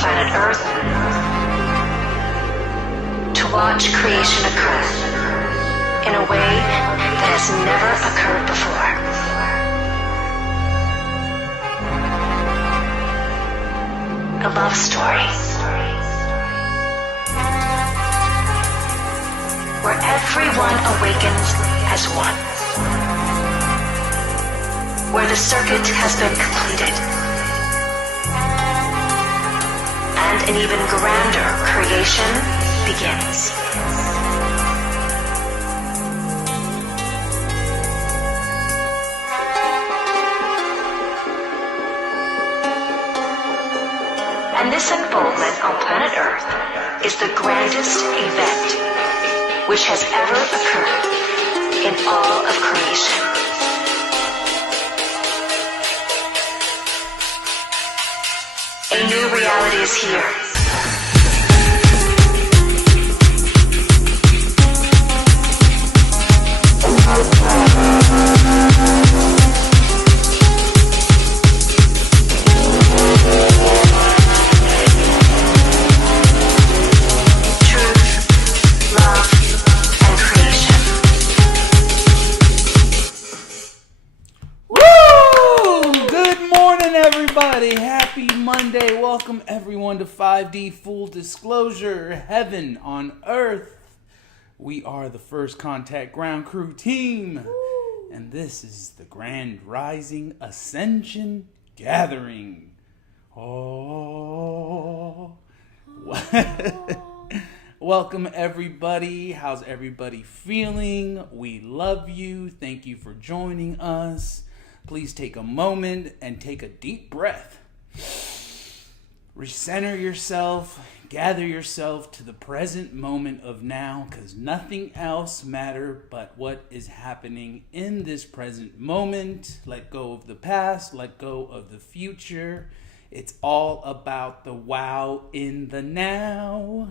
planet Earth to watch creation occur in a way that has never occurred before. A love story where everyone awakens as one, where the circuit has been completed, and an even grander creation begins. And this unfoldment on planet Earth is the grandest event which has ever occurred in all of creation. A new reality is here. Happy Monday. Welcome everyone to 5D Full Disclosure, Heaven on Earth. We are the First Contact Ground Crew team. And this is the Grand Rising Ascension Gathering. Oh. Welcome everybody. How's everybody feeling? We love you. Thank you for joining us. Please take a moment and take a deep breath. Recenter yourself, gather yourself to the present moment of now, because nothing else matters but what is happening in this present moment. Let go of the past, let go of the future. It's all about the wow in the now.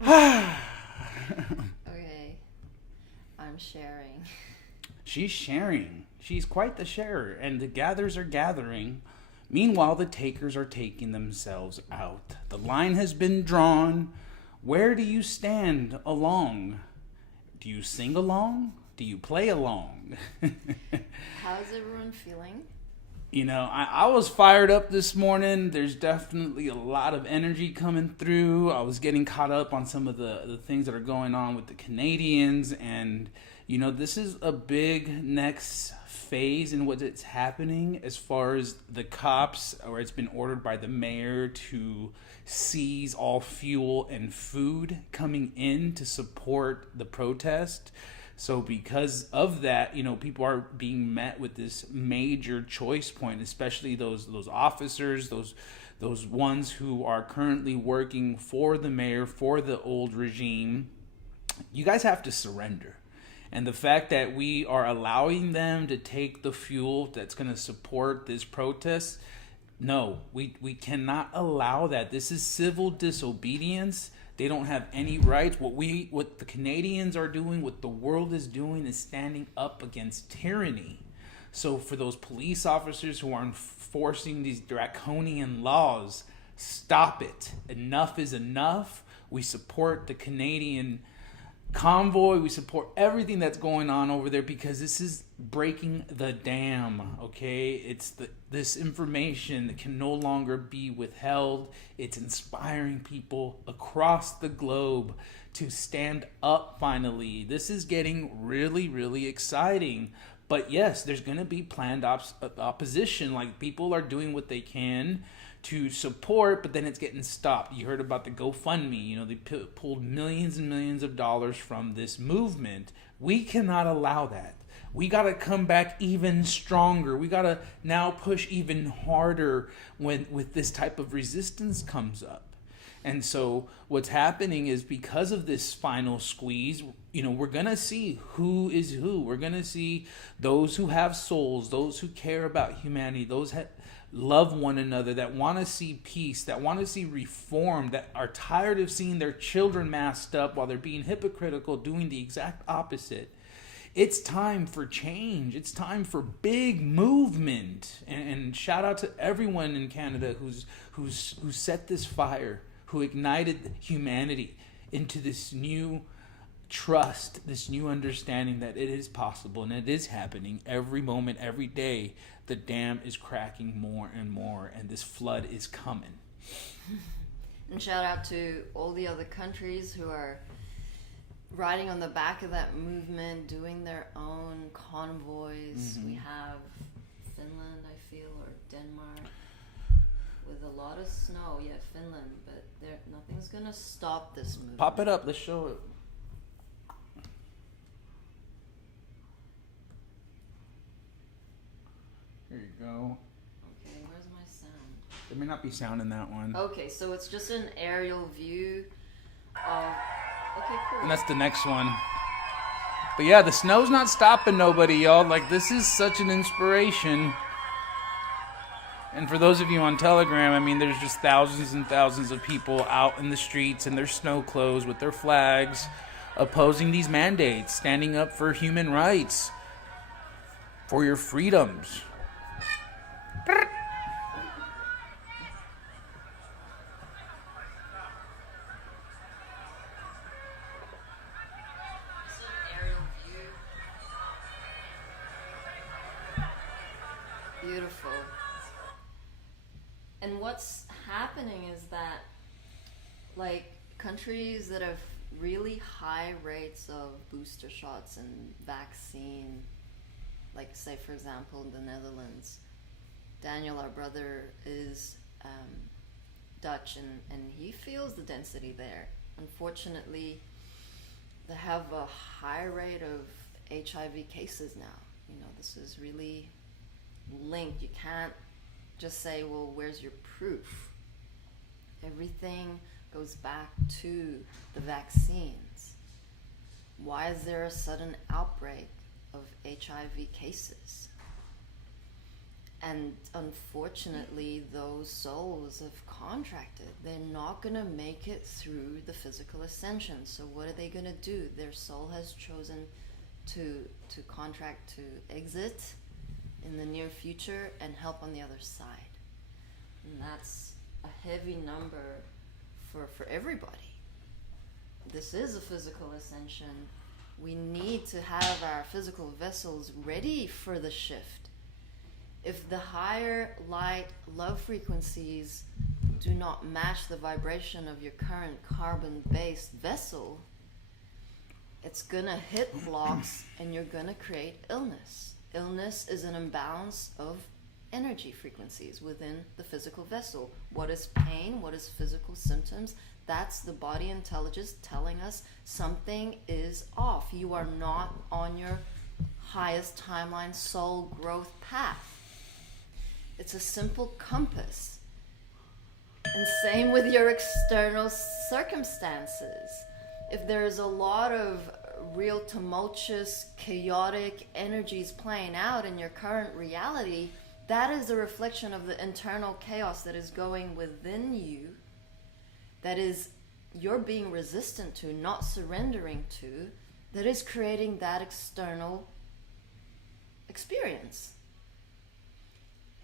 Okay, I'm sharing. She's sharing. She's quite the sharer, and the gatherers are gathering. Meanwhile, the takers are taking themselves out. The line has been drawn. Where do you stand along? Do you sing along? Do you play along? How's everyone feeling? You know, I was fired up this morning. There's definitely a lot of energy coming through. I was getting caught up on some of the things that are going on with the Canadians. And, you know, this is a big next phase in what it's happening as far as the cops, or it's been ordered by the mayor to seize all fuel and food coming in to support the protest. So because of that, you know, people are being met with this major choice point, especially those officers, those ones who are currently working for the mayor, for the old regime. You guys have to surrender. And the fact that we are allowing them to take the fuel that's going to support this protest, no, we cannot allow that. This is civil disobedience. They don't have any rights. What the Canadians are doing, what the world is doing, is standing up against tyranny. So for those police officers who are enforcing these draconian laws, stop it. Enough is enough. We support the Canadian convoy. We support everything that's going on over there because this is breaking the dam, okay? It's this information that can no longer be withheld. It's inspiring people across the globe to stand up finally. This is getting really, really exciting. But yes, there's going to be planned opposition. Like, people are doing what they can to support, but then it's getting stopped. You heard about the GoFundMe. You know, they pulled millions and millions of dollars from this movement. We cannot allow that. We got to come back even stronger. We got to now push even harder with this type of resistance comes up. And so what's happening is, because of this final squeeze, you know, we're going to see who is who. We're going to see those who have souls, those who care about humanity, those love one another, that want to see peace, that want to see reform, that are tired of seeing their children masked up while they're being hypocritical, doing the exact opposite. It's time for change. It's time for big movement. And shout out to everyone in Canada who set this fire, who ignited humanity into this new trust, this new understanding that it is possible and it is happening every moment, every day. The dam is cracking more and more, and this flood is coming. And shout out to all the other countries who are riding on the back of that movement, doing their own convoys. We have Finland, I feel, or Denmark, with a lot of snow. Yeah, Finland, but nothing's gonna stop this movement. Pop it up. Let's show it. Here you go. Okay, where's my sound? There may not be sound in that one. Okay, so it's just an aerial view of... Okay, cool. And that's the next one. But yeah, the snow's not stopping nobody, y'all. Like, this is such an inspiration. And for those of you on Telegram, I mean, there's just thousands and thousands of people out in the streets in their snow clothes with their flags, opposing these mandates, standing up for human rights, for your freedoms. Beautiful. And what's happening is that, like, countries that have really high rates of booster shots and vaccine, like, say, for example, the Netherlands. Daniel, our brother, is Dutch, and he feels the density there. Unfortunately, they have a high rate of HIV cases now. You know, this is really linked. You can't just say, well, where's your proof? Everything goes back to the vaccines. Why is there a sudden outbreak of HIV cases? And unfortunately, those souls have contracted. They're not going to make it through the physical ascension. So what are they going to do? Their soul has chosen to contract to exit in the near future and help on the other side. And that's a heavy number for everybody. This is a physical ascension. We need to have our physical vessels ready for the shift. If the higher light love frequencies do not match the vibration of your current carbon-based vessel, it's gonna hit blocks and you're gonna create illness. Illness is an imbalance of energy frequencies within the physical vessel. What is pain? What is physical symptoms? That's the body intelligence telling us something is off. You are not on your highest timeline soul growth path. It's a simple compass. And same with your external circumstances. If there's a lot of real tumultuous, chaotic energies playing out in your current reality, that is a reflection of the internal chaos that is going within you, that is you're being resistant to, not surrendering to, that is creating that external experience.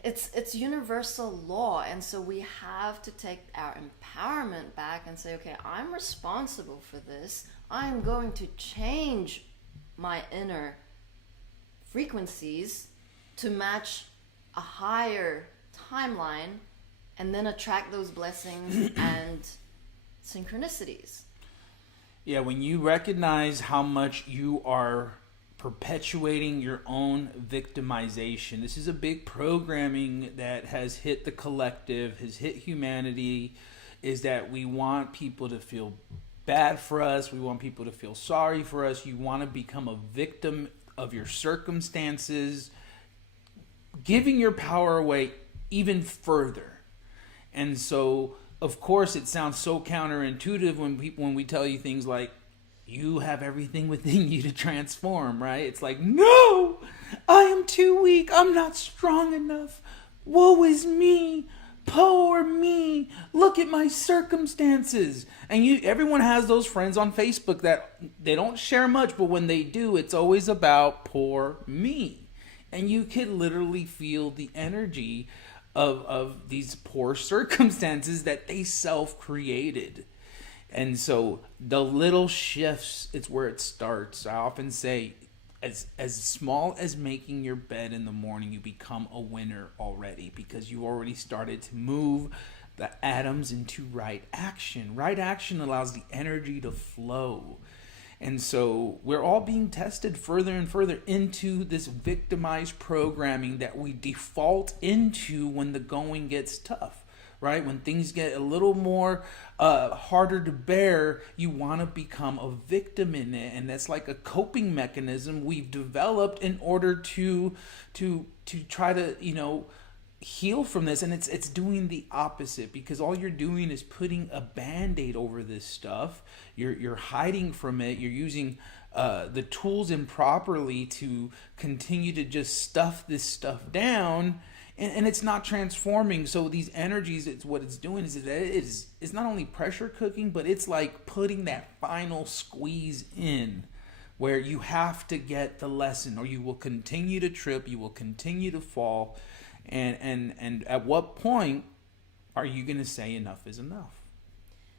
It's universal law, and so we have to take our empowerment back and say, okay, I'm responsible for this. I'm going to change my inner frequencies to match a higher timeline and then attract those blessings and synchronicities. Yeah, when you recognize how much you are perpetuating your own victimization. This is a big programming that has hit the collective, has hit humanity, is that we want people to feel bad for us. We want people to feel sorry for us. You want to become a victim of your circumstances, giving your power away even further. And so, of course, it sounds so counterintuitive when we tell you things like, you have everything within you to transform, right? It's like, no, I am too weak. I'm not strong enough. Woe is me. Poor me. Look at my circumstances. And everyone has those friends on Facebook that they don't share much, but when they do, it's always about poor me. And you can literally feel the energy of these poor circumstances that they self-created. And so the little shifts, it's where it starts. I often say, as small as making your bed in the morning, you become a winner already, because you already started to move the atoms into right action. Right action allows the energy to flow. And so we're all being tested further and further into this victimized programming that we default into when the going gets tough, right? When things get a little more harder to bear, you want to become a victim in it. And that's like a coping mechanism we've developed in order to try to, heal from this. And it's doing the opposite, because all you're doing is putting a Band-Aid over this stuff. You're hiding from it. You're using the tools improperly to continue to just stuff this stuff down, and it's not transforming. So these energies, it's what it's doing is that it's not only pressure cooking, but it's like putting that final squeeze in, where you have to get the lesson, or you will continue to trip, you will continue to fall. And at what point are you going to say enough is enough?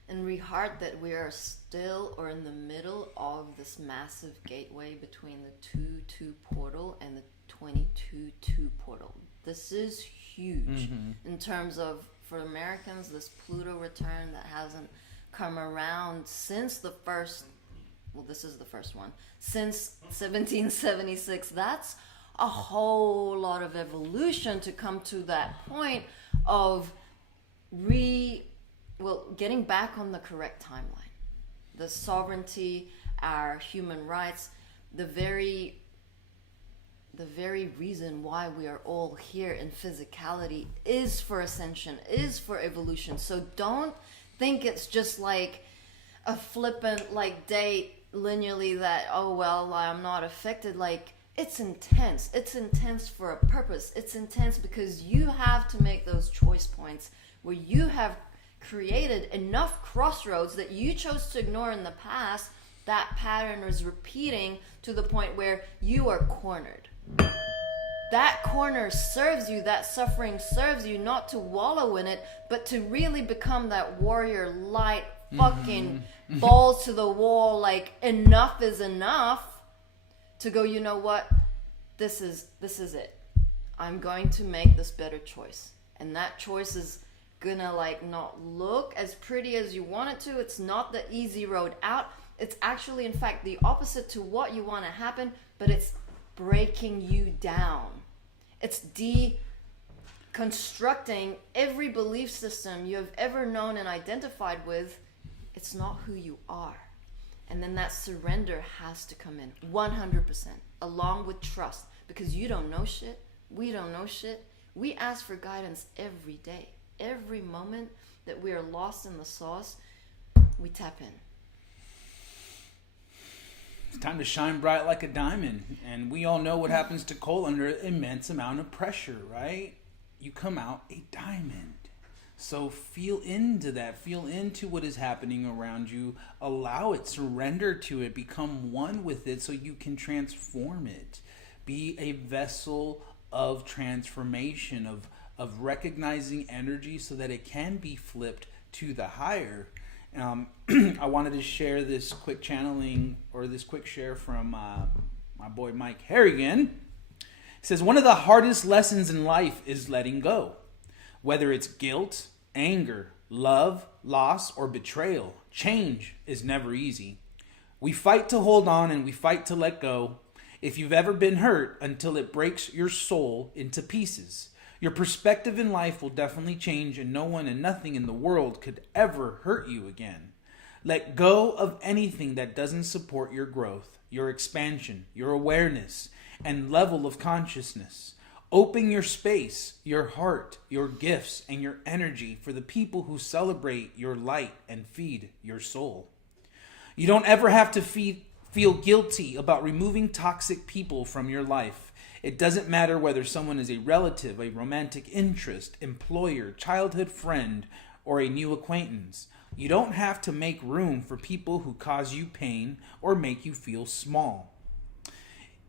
And we heart that we are still or in the middle of this massive gateway between the 2-2 portal and the 22-2 portal. This is huge in terms of, for Americans, this Pluto return that hasn't come around since the first, well, this is the first one, since 1776. That's a whole lot of evolution to come to that point of getting back on the correct timeline. The sovereignty, our human rights, the very reason why we are all here in physicality is for ascension, is for evolution. So don't think it's just like a flippant date linearly that, oh well, I'm not affected. It's intense. It's intense for a purpose. It's intense because you have to make those choice points where you have created enough crossroads that you chose to ignore in the past. That pattern is repeating to the point where you are cornered. That corner serves you, that suffering serves you, not to wallow in it, but to really become that warrior light, fucking balls to the wall, enough is enough. To go, you know what, this is it. I'm going to make this better choice. And that choice is gonna not look as pretty as you want it to. It's not the easy road out. It's actually, in fact, the opposite to what you want to happen, but it's breaking you down. It's deconstructing every belief system you have ever known and identified with. It's not who you are. And then that surrender has to come in 100%, along with trust, because you don't know shit. We don't know shit. We ask for guidance every day. Every moment that we are lost in the sauce, we tap in. It's time to shine bright like a diamond. And we all know what happens to coal under an immense amount of pressure, right? You come out a diamond. So feel into that. Feel into what is happening around you. Allow it. Surrender to it. Become one with it so you can transform it. Be a vessel of transformation, of recognizing energy so that it can be flipped to the higher. I wanted to share this quick channeling, or this quick share from my boy Mike Harrigan. He says, one of the hardest lessons in life is letting go. Whether it's guilt, anger, love, loss, or betrayal, change is never easy. We fight to hold on and we fight to let go. If you've ever been hurt until it breaks your soul into pieces, your perspective in life will definitely change, and no one and nothing in the world could ever hurt you again. Let go of anything that doesn't support your growth, your expansion, your awareness, and level of consciousness. Open your space, your heart, your gifts, and your energy for the people who celebrate your light and feed your soul. You don't ever have to feel guilty about removing toxic people from your life. It doesn't matter whether someone is a relative, a romantic interest, employer, childhood friend, or a new acquaintance. You don't have to make room for people who cause you pain or make you feel small.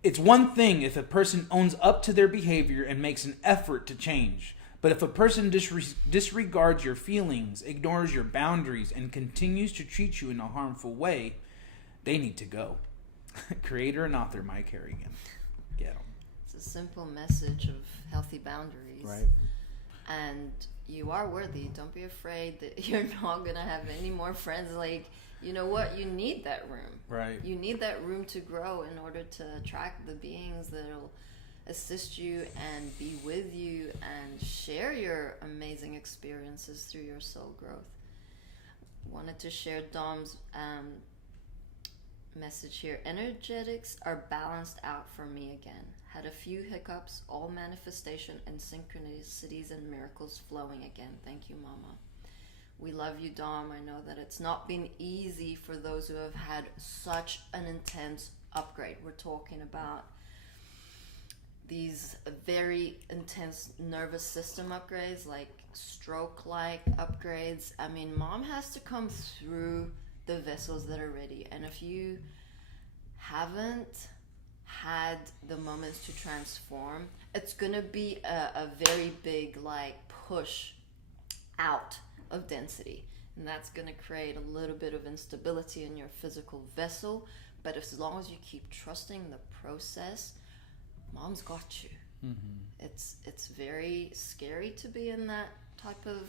It's one thing if a person owns up to their behavior and makes an effort to change. But if a person disregards your feelings, ignores your boundaries, and continues to treat you in a harmful way, they need to go. Creator and author Mike Harrigan. Get him. It's a simple message of healthy boundaries. Right. And you are worthy. Don't be afraid that you're not going to have any more friends. Like, you know what? You need that room. Right. You need that room to grow in order to attract the beings that'll assist you and be with you and share your amazing experiences through your soul growth. Wanted to share Dom's message here. Energetics are balanced out for me again. Had a few hiccups, all manifestation and synchronicities and miracles flowing again. Thank you, Mama. We love you, Dom. I know that it's not been easy for those who have had such an intense upgrade. We're talking about these very intense nervous system upgrades, like stroke-like upgrades. I mean, Mom has to come through the vessels that are ready. And if you haven't had the moments to transform, it's gonna be a very big like push out of density, and that's gonna create a little bit of instability in your physical vessel. But as long as you keep trusting the process, Mom's got you. Mm-hmm. It's very scary to be in that type of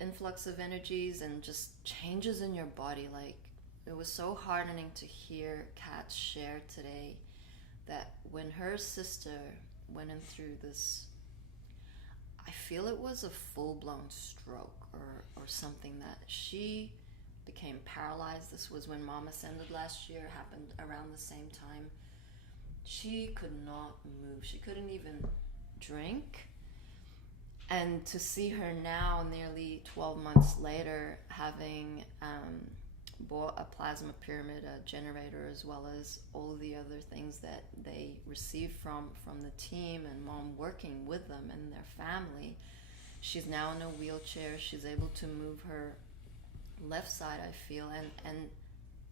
influx of energies and just changes in your body. Like, it was so heartening to hear Kat share today that when her sister went in through this, I feel it was a full-blown stroke or something, that she became paralyzed. This was when Mom ascended last year, happened around the same time. She could not move. She couldn't even drink. And to see her now, nearly 12 months later, having bought a plasma pyramid, a generator, as well as all the other things that they received from the team, and Mom working with them and their family, she's now in a wheelchair. She's able to move her left side, I feel. And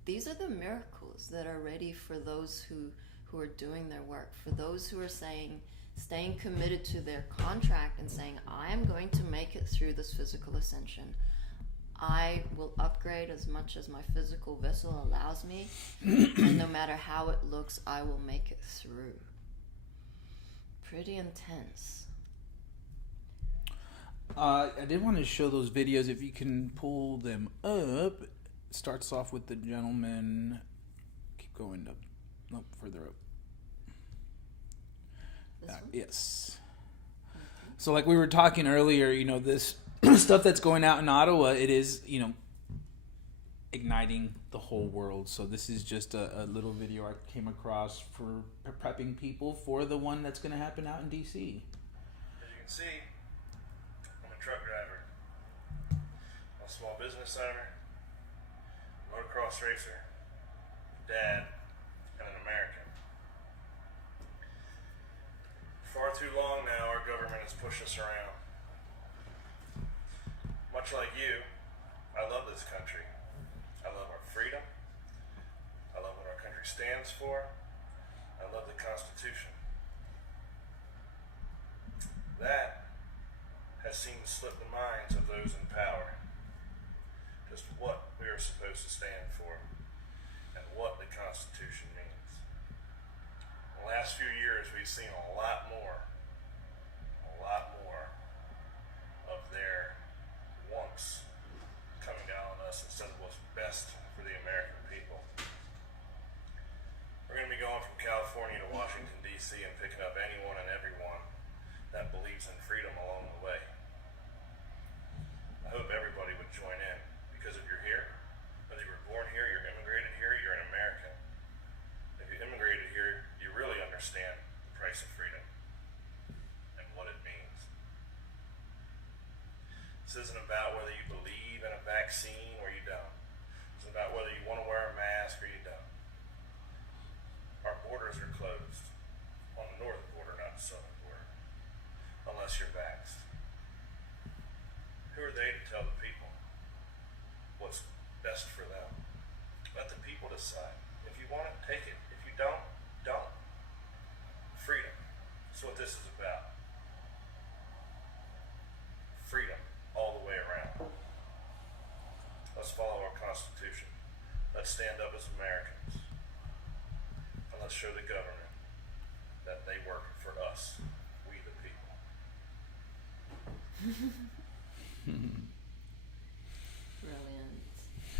these are the miracles that are ready for those who are doing their work, for those who are staying committed to their contract and saying, I am going to make it through this physical ascension. I will upgrade as much as my physical vessel allows me, and no matter how it looks, I will make it through. Pretty intense. I did want to show those videos, if you can pull them up. It starts off with the gentleman. Keep going up. Nope, further up. Yes. So like we were talking earlier, this stuff that's going out in Ottawa, it is, igniting the whole world. So this is just a little video I came across for prepping people for the one that's going to happen out in DC. As you can see, I'm a truck driver, I'm a small business owner, motocross racer, dad, and an American. Far too long now, our government has pushed us around. Much like you, I love this country. I love our freedom. I love what our country stands for. I love the Constitution. That has seemed to slip the minds of those in power. Just what we are supposed to stand for and what the Constitution means. In the last few years, we've seen a lot more of their wants coming down on us instead of what's best for the American people. We're going to be going from California to Washington, D.C. and picking up anyone and everyone that believes in freedom along the way. I hope everybody would join in, because if you're here, whether you were born here, you're immigrated here, you're an American. If you immigrated here, you really understand the price of freedom and what it means. This isn't about whether you believe in a vaccine or you don't. It's about whether you want to wear a mask or you don't. Our borders are closed. this side. If you want it, take it. If you don't, don't. Freedom. That's what this is about. Freedom all the way around. Let's follow our Constitution. Let's stand up as Americans. And let's show the government that they work for us, we the people.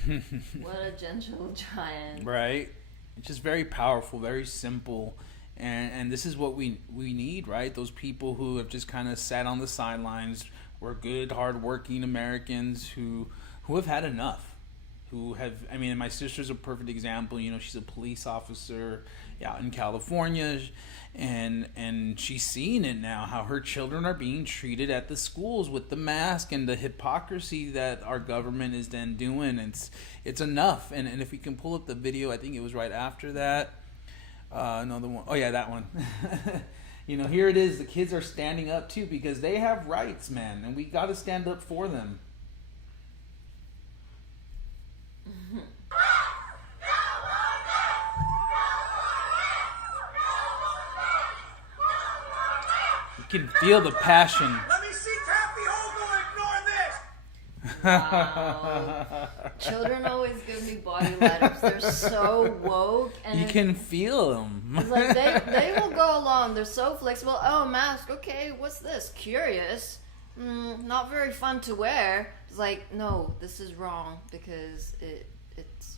Brilliant. What a gentle giant. Right? It's just very powerful, very simple. And this is what we need, right? Those people who have just kind of sat on the sidelines. We're good, hardworking Americans who have had enough. Who have, I mean, my sister's a perfect example. You know, she's a police officer out in California, and she's seeing it now, how her children are being treated at the schools with the mask and the hypocrisy that our government is then doing. It's enough. And if we can pull up the video, I think it was right after that. Another one. Oh yeah, that one. You know, here it is. The kids are standing up too because they have rights, man, and we got to stand up for them. You can feel the passion. Let me see Taffy Hogle ignore this! Wow. Children always give me body light-ups. They're so woke. And You can feel them. it's like they will go along. They're so flexible. Oh, mask. Okay, what's this? Curious. Not very fun to wear. It's like, no, this is wrong because it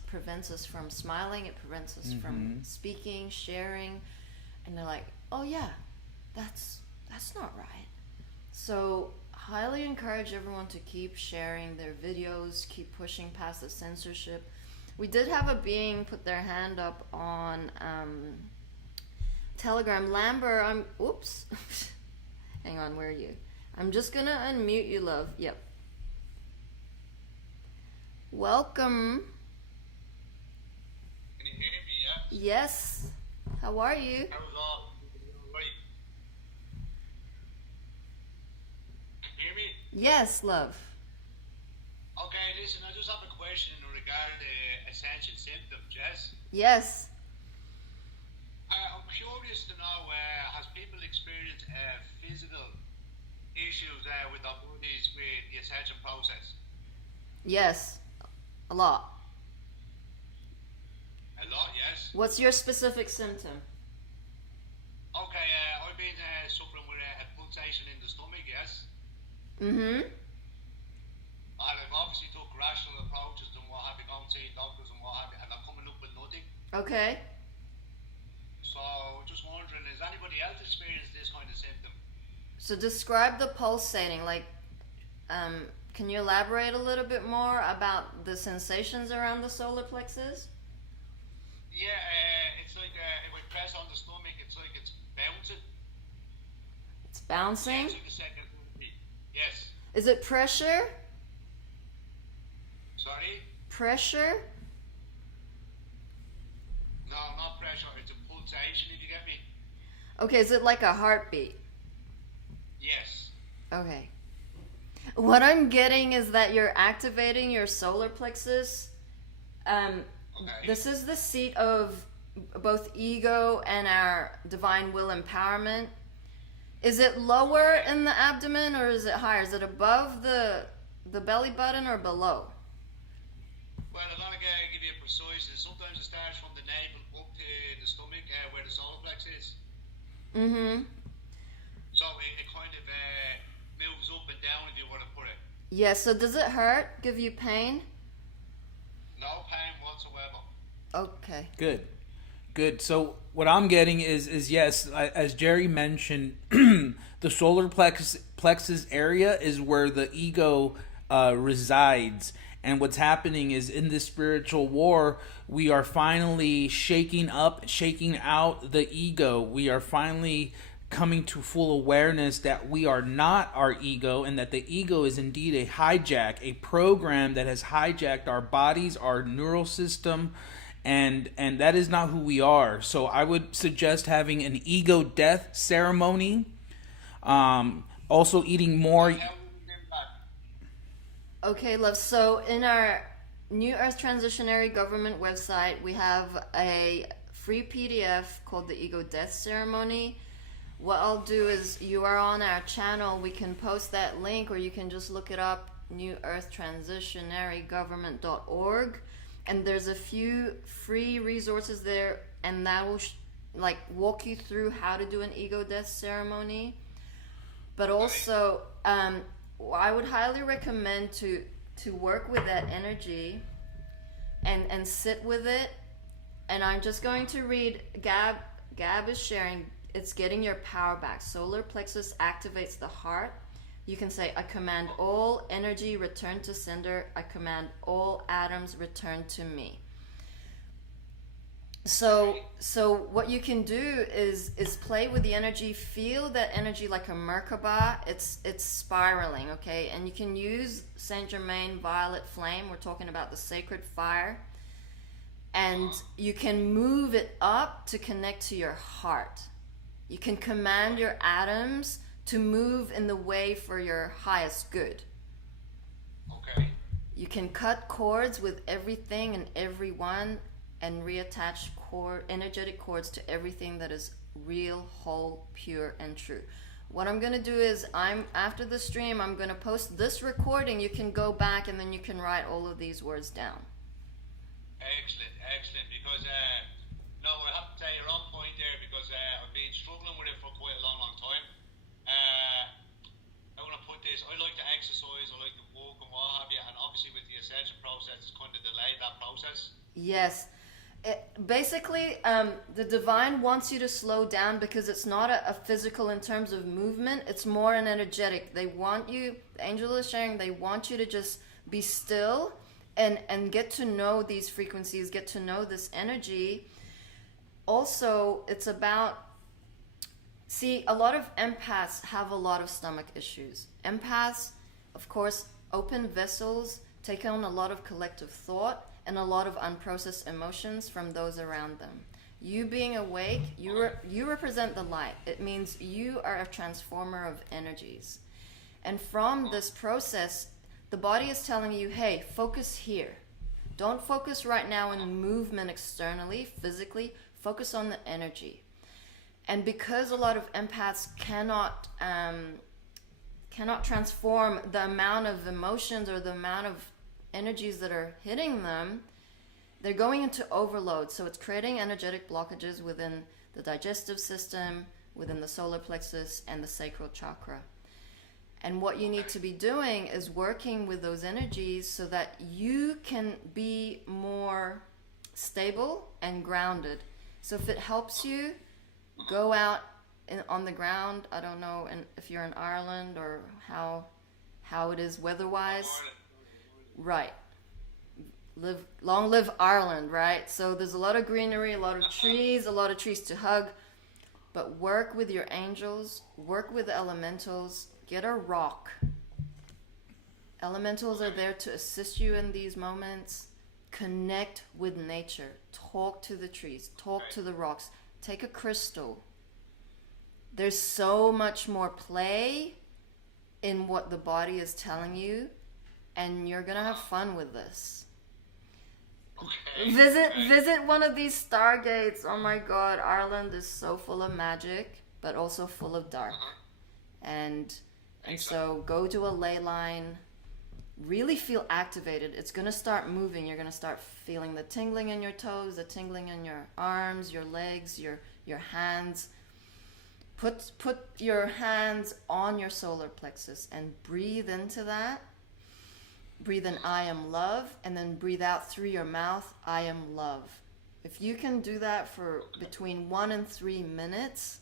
prevents us from smiling. It prevents us from speaking, sharing. And they're like, oh yeah, that's not right. So highly encourage everyone to keep sharing their videos, keep pushing past the censorship. We did have a being put their hand up on Telegram. Lambert, oops. Hang on, where are you? I'm just gonna unmute you, love. Yep. Welcome. Can you hear me, yeah? Yes. How are you? How's all? Right. Can you hear me? Yes, love. Okay, listen, I just have a question in regard to Ascension symptoms, yes? Yes. I'm curious to know, has people experienced physical issues with their bodies with the Ascension process? Yes. A lot. A lot, yes? What's your specific symptom? Okay, I've been suffering with a pulsation in the stomach, yes? Mm-hmm. I've obviously took rational approaches and what have you, gone seeing doctors and what have you, and I'm coming up with nothing. Okay. So, just wondering, has anybody else experienced this kind of symptom? So describe the pulsating. Like, can you elaborate a little bit more about the sensations around the solar plexus? Yeah, it's like if I press on the stomach, it's like it's bouncing. It's bouncing? It's like a second heartbeat. Yes. Is it pressure? Sorry? Pressure? No, not pressure. It's a pulsation, if you get me. Okay, is it like a heartbeat? Yes. Okay. What I'm getting is that you're activating your solar plexus. Okay. This is the seat of both ego and our divine will empowerment. Is it lower in the abdomen or is it higher? Is it above the belly button or below? Well, I'm not going to give you a precise. Sometimes it starts from the navel up to the stomach, where the solar plex is. Mm-hmm. So it kind of moves up and down, if you want to put it. Yeah, so does it hurt? Give you pain? No pain whatsoever. Okay. Good. So what I'm getting is yes, as Jerry mentioned, the solar plexus area is where the ego resides. And what's happening is in this spiritual war, we are finally shaking out the ego. We are finally coming to full awareness that we are not our ego and that the ego is indeed a program that has hijacked our bodies, our neural system, and that is not who we are. So I would suggest having an ego death ceremony. Also eating more. Okay, love. So in our New Earth Transitionary Government website, we have a free PDF called the Ego Death Ceremony. What I'll do is, you are on our channel, we can post that link, or you can just look it up, newearthtransitionarygovernment.org, and there's a few free resources there, and that will like walk you through how to do an ego death ceremony. But also, I would highly recommend to work with that energy and sit with it. And I'm just going to read, Gab is sharing, it's getting your power back. Solar plexus activates the heart. You can say, I command all energy return to sender. I command all atoms return to me. So what you can do is play with the energy, feel that energy like a Merkaba. It's spiraling, okay? And you can use Saint Germain violet flame. We're talking about the sacred fire. And you can move it up to connect to your heart. You can command your atoms to move in the way for your highest good. Okay. You can cut cords with everything and everyone, and reattach energetic cords to everything that is real, whole, pure, and true. What I'm going to do is, after the stream, I'm going to post this recording. You can go back and then you can write all of these words down. Excellent, because no, I have to say you're on point there, because I've been struggling with it for quite a long time. I want to put this, I like to exercise, I like to walk and what have you, and obviously with the Ascension process, it's kind of delayed that process. Yes. Basically, the divine wants you to slow down, because it's not a physical in terms of movement, it's more an energetic. They want you, the angel is sharing, they want you to just be still and get to know these frequencies, get to know this energy. Also, it's about, see, a lot of empaths have a lot of stomach issues. Empaths, of course, open vessels, take on a lot of collective thought and a lot of unprocessed emotions from those around them. You being awake, you represent the light. It means you are a transformer of energies. And from this process, the body is telling you, hey, focus here. Don't focus right now in movement externally, physically. Focus on the energy. And because a lot of empaths cannot transform the amount of emotions or the amount of energies that are hitting them, they're going into overload. So it's creating energetic blockages within the digestive system, within the solar plexus and the sacral chakra. And what you need to be doing is working with those energies so that you can be more stable and grounded. So if it helps you, go out on the ground. I don't know if you're in Ireland or how it is weather-wise. Right. Long live Ireland, right? So there's a lot of greenery, a lot of trees to hug. But work with your angels, work with the elementals, get a rock. Elementals are there to assist you in these moments. Connect with nature. Talk to the trees, talk to the rocks. Take a crystal. There's so much more play in what the body is telling you, and you're gonna have fun with this. Okay. Visit one of these stargates. Oh my god, Ireland is so full of magic, but also full of dark. And so go to a ley line, really feel activated. It's gonna start moving. You're gonna start feeling the tingling in your toes, the tingling in your arms, your legs, your hands. Put your hands on your solar plexus and breathe into that. Breathe in, I am love, and then breathe out through your mouth, I am love. If you can do that for between 1 and 3 minutes,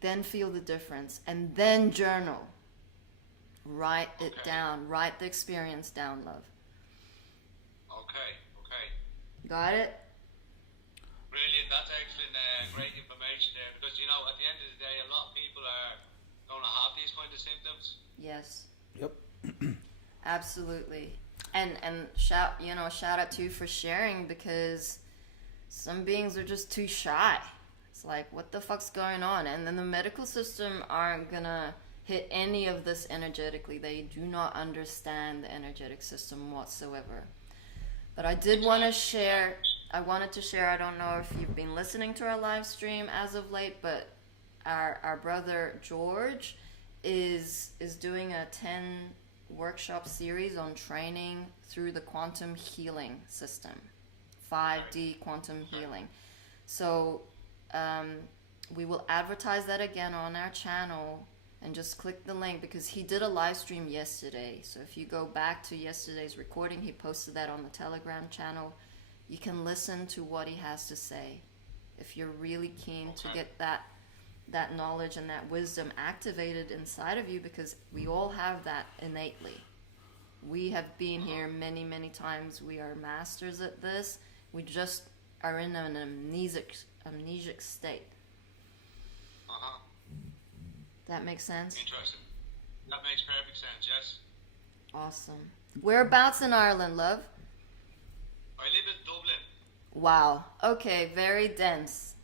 then feel the difference, and then journal. Write it down. Write the experience down, love. Okay. Got it? Brilliant. That's excellent. Great information there, because at the end of the day, a lot of people are going to have these kind of symptoms. Yes. Yep. Absolutely. And shout out to you for sharing, because some beings are just too shy. It's like, what the fuck's going on? And then the medical system aren't gonna hit any of this energetically. They do not understand the energetic system whatsoever. But I did want to share. I wanted to share. I don't know if you've been listening to our live stream as of late, but our brother George is doing a 10 workshop series on training through the quantum healing system, 5D quantum healing. So we will advertise that again on our channel, and just click the link because he did a live stream yesterday. So if you go back to yesterday's recording, he posted that on the Telegram channel. You can listen to what he has to say if you're really keen to get that knowledge and that wisdom activated inside of you, because we all have that innately. We have been here many, many times. We are masters at this. We just are in an amnesic state. That makes sense? Interesting. That makes perfect sense, yes. Awesome. Whereabouts in Ireland, love? I live in Dublin. Wow. Okay, very dense.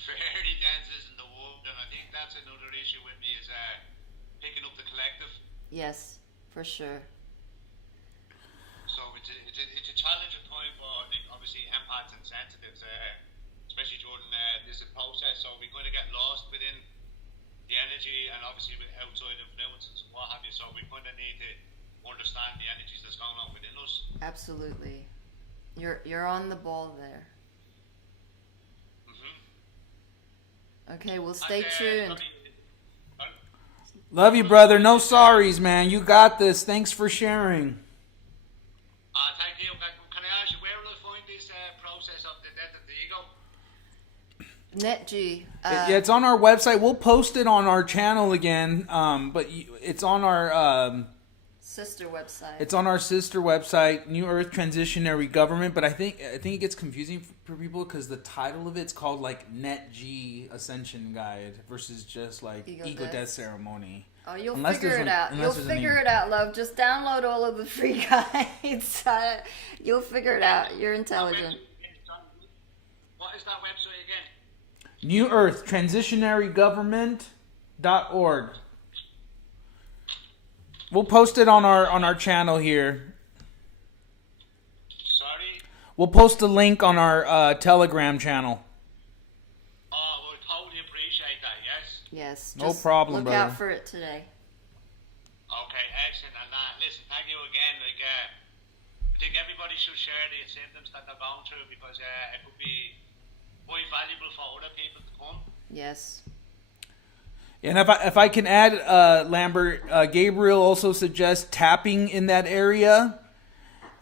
Very dense isn't the word, and I think that's another issue with me is picking up the collective. Yes, for sure. So it's a challenging time for obviously empaths and sensitives, especially during this process. So we're going to get lost within the energy, and obviously with outside influences and what have you. So we kind of need to understand the energies that's going on within us. Absolutely. You're on the ball there. Okay, well, stay tuned. Love you, brother. No sorries, man. You got this. Thanks for sharing. Thank you. Can I ask you, where will I find this process of the death of the ego? NetG. Yeah, it's on our website. We'll post it on our channel again, but it's on our sister website. It's on our sister website, New Earth Transitionary Government. But I think it gets confusing for people because the title of it's called like NetG Ascension Guide versus just like Ego Death Ceremony. Oh, you'll figure it out. You'll figure it out, love. Just download all of the free guides. You'll figure it out. You're intelligent. What is that website again? New Earth Transitionary Government.org. We'll post it on our channel here. Sorry? We'll post the link on our Telegram channel. Oh, we'll totally appreciate that, yes? Yes. No problem, look brother. out for it today. Okay, excellent. And listen, thank you again. I think everybody should share the symptoms that they're going through because it could be quite valuable for other people to come. Yes. And if I can add, Lambert, Gabriel also suggests tapping in that area,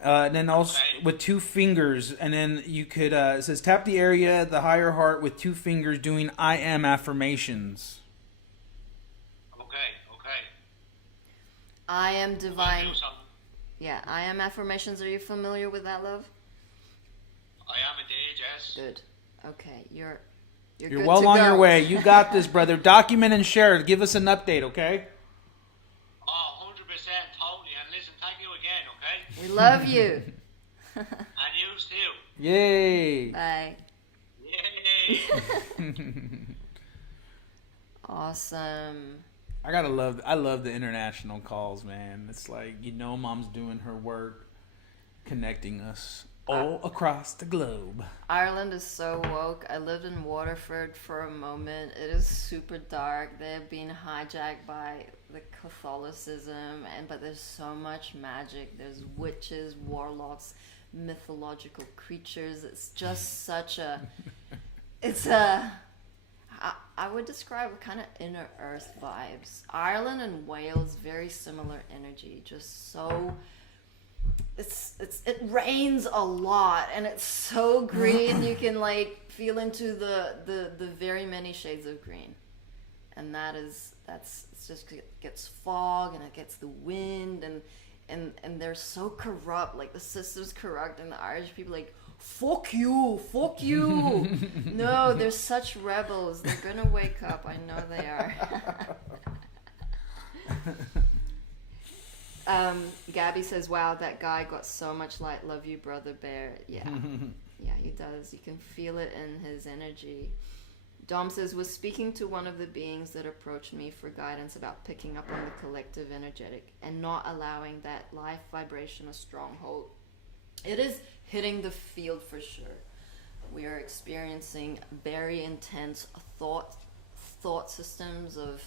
and then also with 2 fingers, and then you could it says tap the area, the higher heart with 2 fingers, doing I am affirmations. Okay. I am divine. Yeah, I am affirmations. Are you familiar with that, love? I am indeed, yes. Good. Okay, you're You're well on your way. You got this, brother. Document and share. Give us an update, okay? Oh, 100%, totally. And listen, thank you again, okay? We love you. And you too. Yay. Bye. Yay. Awesome. I love the international calls, man. It's like, Mom's doing her work, connecting us all across the globe. Ireland is so woke. I lived in Waterford for a moment. It is super dark. They're being hijacked by the Catholicism, but there's so much magic. There's witches, warlocks, mythological creatures. It's just such a... I would describe kind of inner earth vibes. Ireland and Wales, very similar energy. Just so... It rains a lot and it's so green. You can feel into the very many shades of green, and it's just it gets fog and it gets the wind and they're so corrupt. Like the system's corrupt and the Irish people fuck you. No, they're such rebels. They're gonna wake up. I know they are. Gabby says, wow, that guy got so much light. Love you, brother bear. Yeah. Yeah, he does. You can feel it in his energy. Dom says, was speaking to one of the beings that approached me for guidance about picking up on the collective energetic and not allowing that life vibration a stronghold It is hitting the field for sure. We are experiencing very intense thought systems of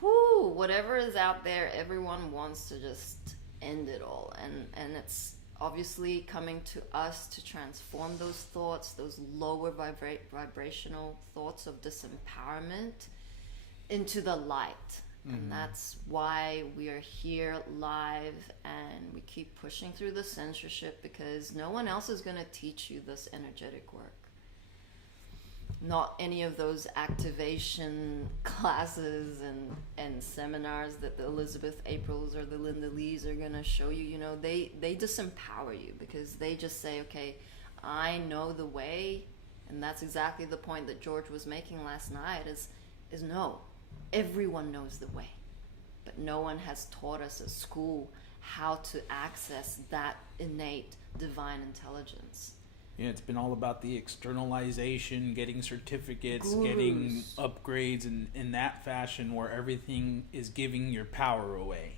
whatever is out there. Everyone wants to just end it all, and it's obviously coming to us to transform those thoughts, those lower vibrational thoughts of disempowerment, into the light. And that's why we are here live, and we keep pushing through the censorship, because no one else is going to teach you this energetic work. Not any of those activation classes and seminars that the Elizabeth Aprils or the Linda Lees are going to show you. You know, they disempower you, because they just say, okay, I know the way. And that's exactly the point that George was making last night, is no, everyone knows the way, but no one has taught us at school how to access that innate divine intelligence. Yeah, it's been all about the externalization, getting certificates, Gurus. getting upgrades in that fashion, where everything is giving your power away.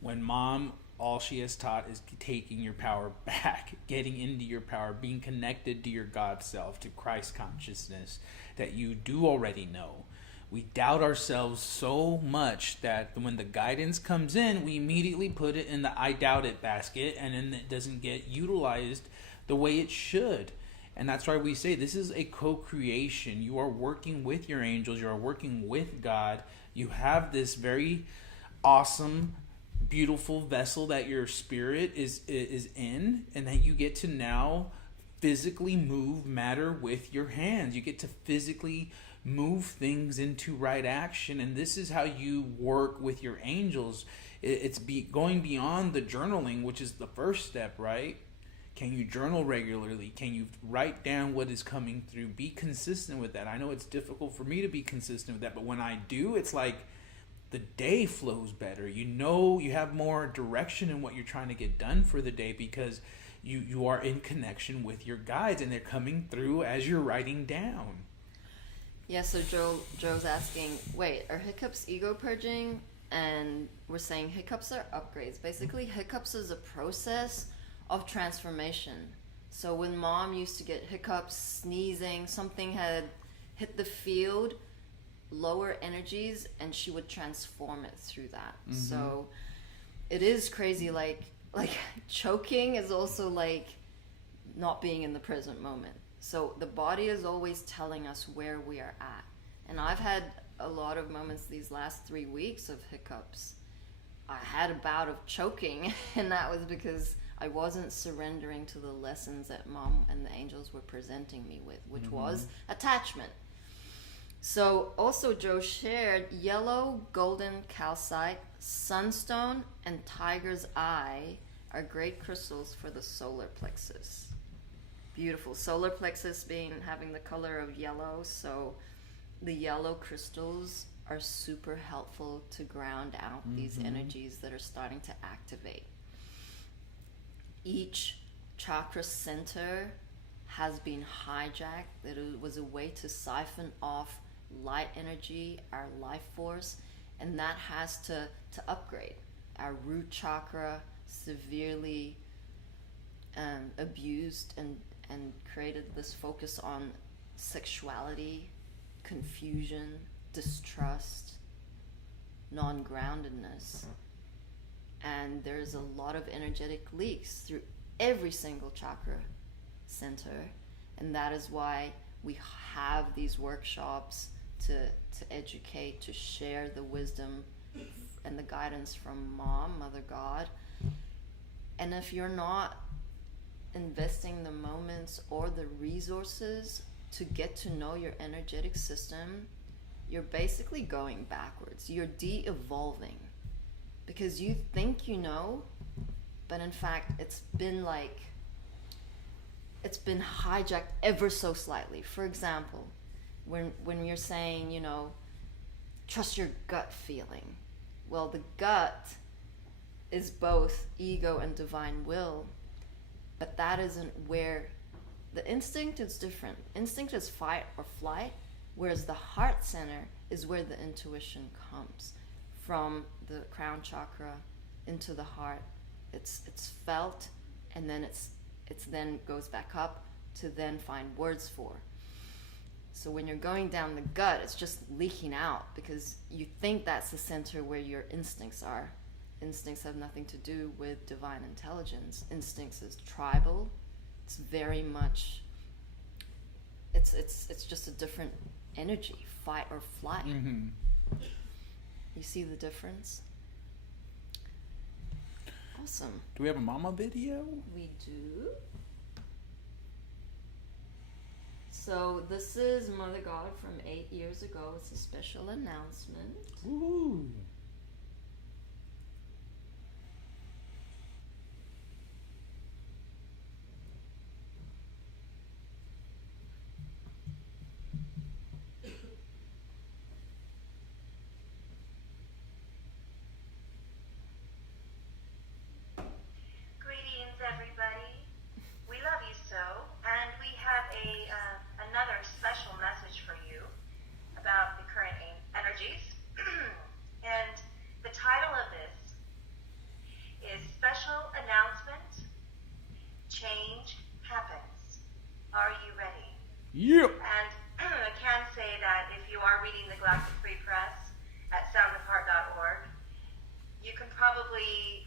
When mom, all she has taught is taking your power back, getting into your power, being connected to your God self, to Christ consciousness that you do already know. We doubt ourselves so much that when the guidance comes in, we immediately put it in the I doubt it basket, and then it doesn't get utilized the way it should. And that's why we say this is a co-creation. You are working with your angels, you are working with God. You have this very awesome, beautiful vessel that your spirit is in, and that you get to now physically move matter with your hands. You get to physically move things into right action, and this is how you work with your angels. It's going beyond the journaling, which is the first step, right? Can you journal regularly? Can you write down what is coming through? Be consistent with that. I know it's difficult for me to be consistent with that, but when I do, it's like the day flows better. You know, you have more direction in what you're trying to get done for the day, because you are in connection with your guides, and they're coming through as you're writing down. Yeah, so Joe's asking, wait, are hiccups ego purging? And we're saying hiccups are upgrades. Basically, hiccups is a process of transformation. So when mom used to get hiccups, sneezing, something had hit the field, lower energies, and she would transform it through that. So it is crazy. Like choking is also like not being in the present moment. So the body is always telling us where we are at. And I've had a lot of moments these last 3 weeks of hiccups. I had a bout of choking, and that was because I wasn't surrendering to the lessons that mom and the angels were presenting me with, which was attachment. So also Joe shared yellow, golden calcite, sunstone, and tiger's eye are great crystals for the solar plexus. Beautiful. Solar plexus having the color of yellow, so the yellow crystals are super helpful to ground out these energies that are starting to activate. Each chakra center has been hijacked, that it was a way to siphon off light energy, our life force, and that has to upgrade. Our root chakra severely abused and created this focus on sexuality, confusion, distrust, non-groundedness. And there's a lot of energetic leaks through every single chakra center, and that is why we have these workshops to educate, to share the wisdom and the guidance from Mom, Mother God. And if you're not investing the moments or the resources to get to know your energetic system, you're basically going backwards. You're de-evolving, because you think you know, but in fact it's been hijacked ever so slightly. For example, when you're saying, you know, trust your gut feeling. Well, the gut is both ego and divine will, but that isn't where the instinct is different. Instinct is fight or flight, whereas the heart center is where the intuition comes from the crown chakra into the heart. It's felt and then it's then goes back up to then find words for. So when you're going down the gut, it's just leaking out because you think that's the center where your instincts are. Instincts have nothing to do with divine intelligence. Instincts is tribal. It's very much, it's just a different energy, fight or flight. Mm-hmm. You see the difference? Awesome. Do we have a mama video? We do. So this is Mother God from 8 years ago. It's a special announcement. Ooh. Greetings, everybody. We love you so, and we have another special message for you about the current energies. And the title of this is Special Announcement: Change Happens. Are you ready? Yep. And I can say that if you are reading the Galactic Free Press at soundofheart.org, you can probably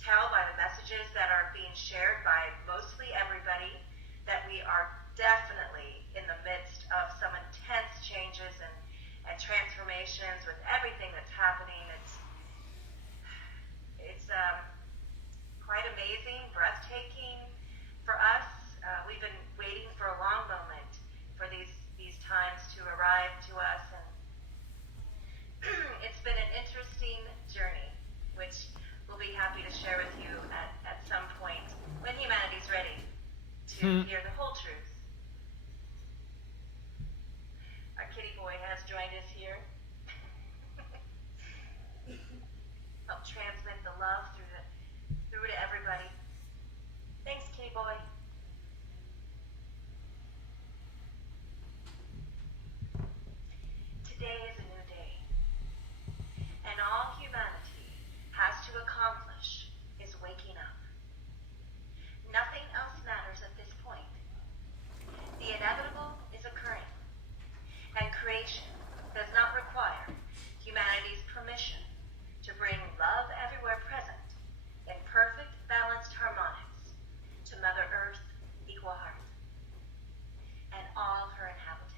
tell by the messages that are being shared by mostly everybody that we are definitely in the midst of some intense changes and transformations with everything that's happening. It's quite amazing, breathtaking for us. We've been waiting for a long moment for these times to arrive to us, and it's been an interesting journey, which we'll be happy to share with you at some point when humanity's ready to hear the whole truth. Our kitty boy has joined us here. Help transmit the love through to everybody. Thanks, kitty boy. Today is a new day, and all humanity has to accomplish is waking up. Nothing else matters at this point. The inevitable is occurring, and creation does not require humanity's permission to bring love everywhere present in perfect, balanced harmonics to Mother Earth, equal heart, and all her inhabitants.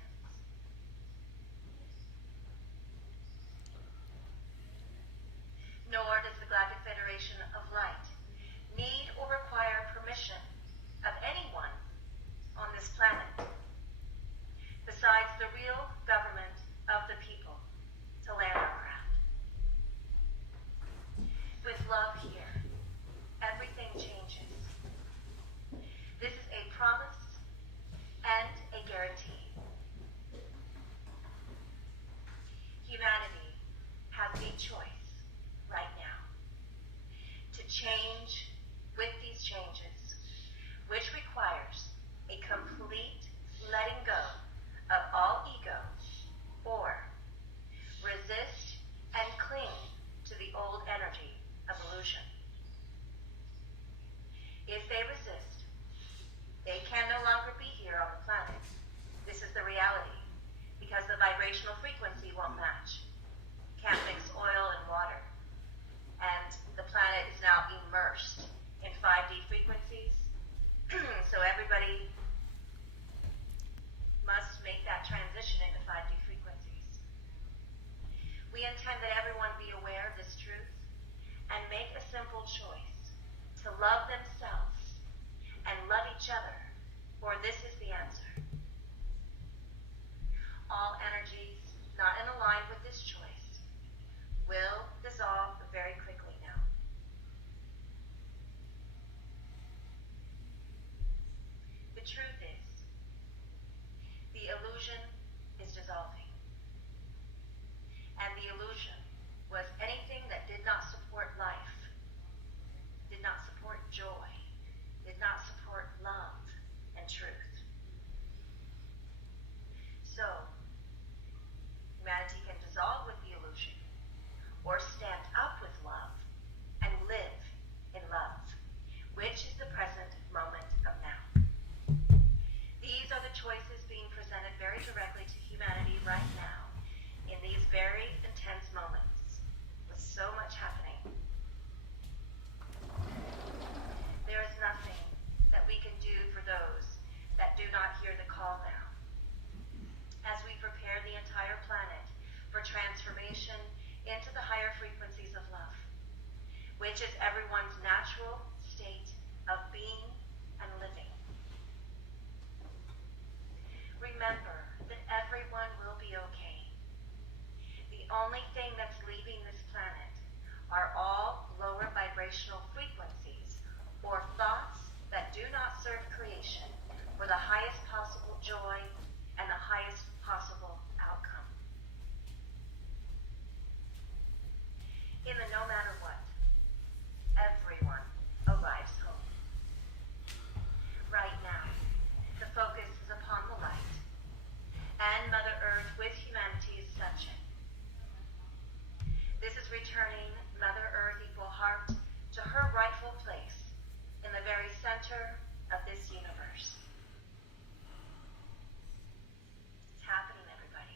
Nor does the Galactic Federation of Light need or require permission of anyone on this planet besides the real government of the people to land our craft. With love here, everything changes. This is a promise and a guarantee. Humanity has a choice right now to change one's natural state of being and living. Remember that everyone will be okay. The only thing that's leaving this planet are all lower vibrational frequencies or thoughts that do not serve creation for the highest possible joy and the highest possible outcome. In the no matter what, everyone arrives home. Right now, the focus is upon the light and Mother Earth with humanity's ascension. This is returning Mother Earth equal heart to her rightful place in the very center of this universe. It's happening, everybody.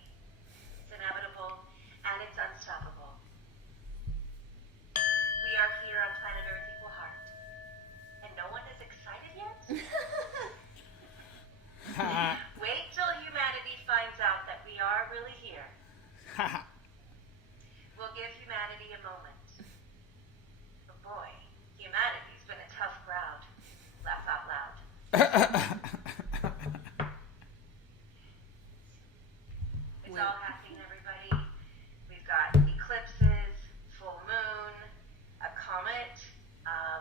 It's inevitable and it's unstoppable. We are here on planet Earth equal heart. And no one is excited yet? Wait till humanity finds out that we are really here. We'll give humanity a moment. But boy, humanity's been a tough crowd. Laugh out loud. It's all happening, everybody. We've got eclipses, full moon, a comet, a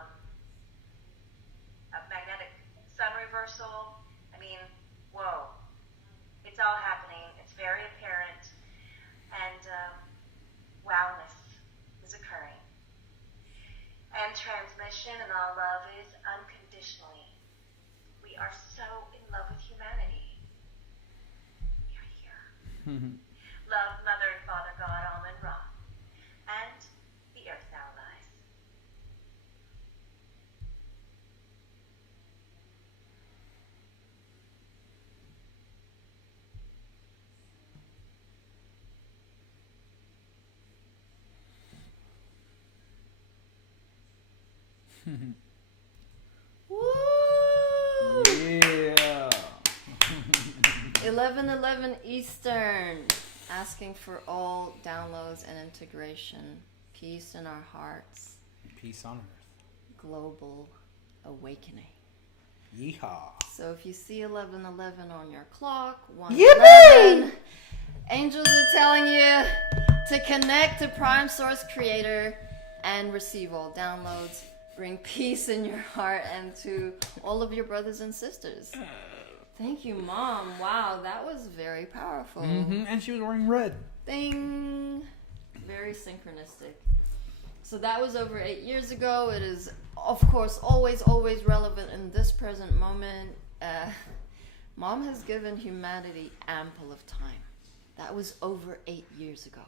magnetic sun reversal. I mean, whoa. It's all happening. It's very apparent. And wowness is occurring. And transmission and all love is unconditionally. We are so in love with humanity. We are here. Love Mother and Father God, Amen Ra, and the Earth allies. Woo! Yeah. 11:11 Eastern, asking for all downloads and integration, peace in our hearts, Peace on earth. global awakening. Yeehaw. So if you see 11:11 on your clock, Yippee! 1:11, angels are telling you to connect to Prime Source Creator and receive all downloads. Bring peace in your heart and to all of your brothers and sisters. Thank you, Mom. Wow, that was very powerful. And she was wearing red. Ding. Very synchronistic. So that was over 8 years ago. It is, of course, always relevant in this present moment. Mom has given humanity ample of time. That was over 8 years ago.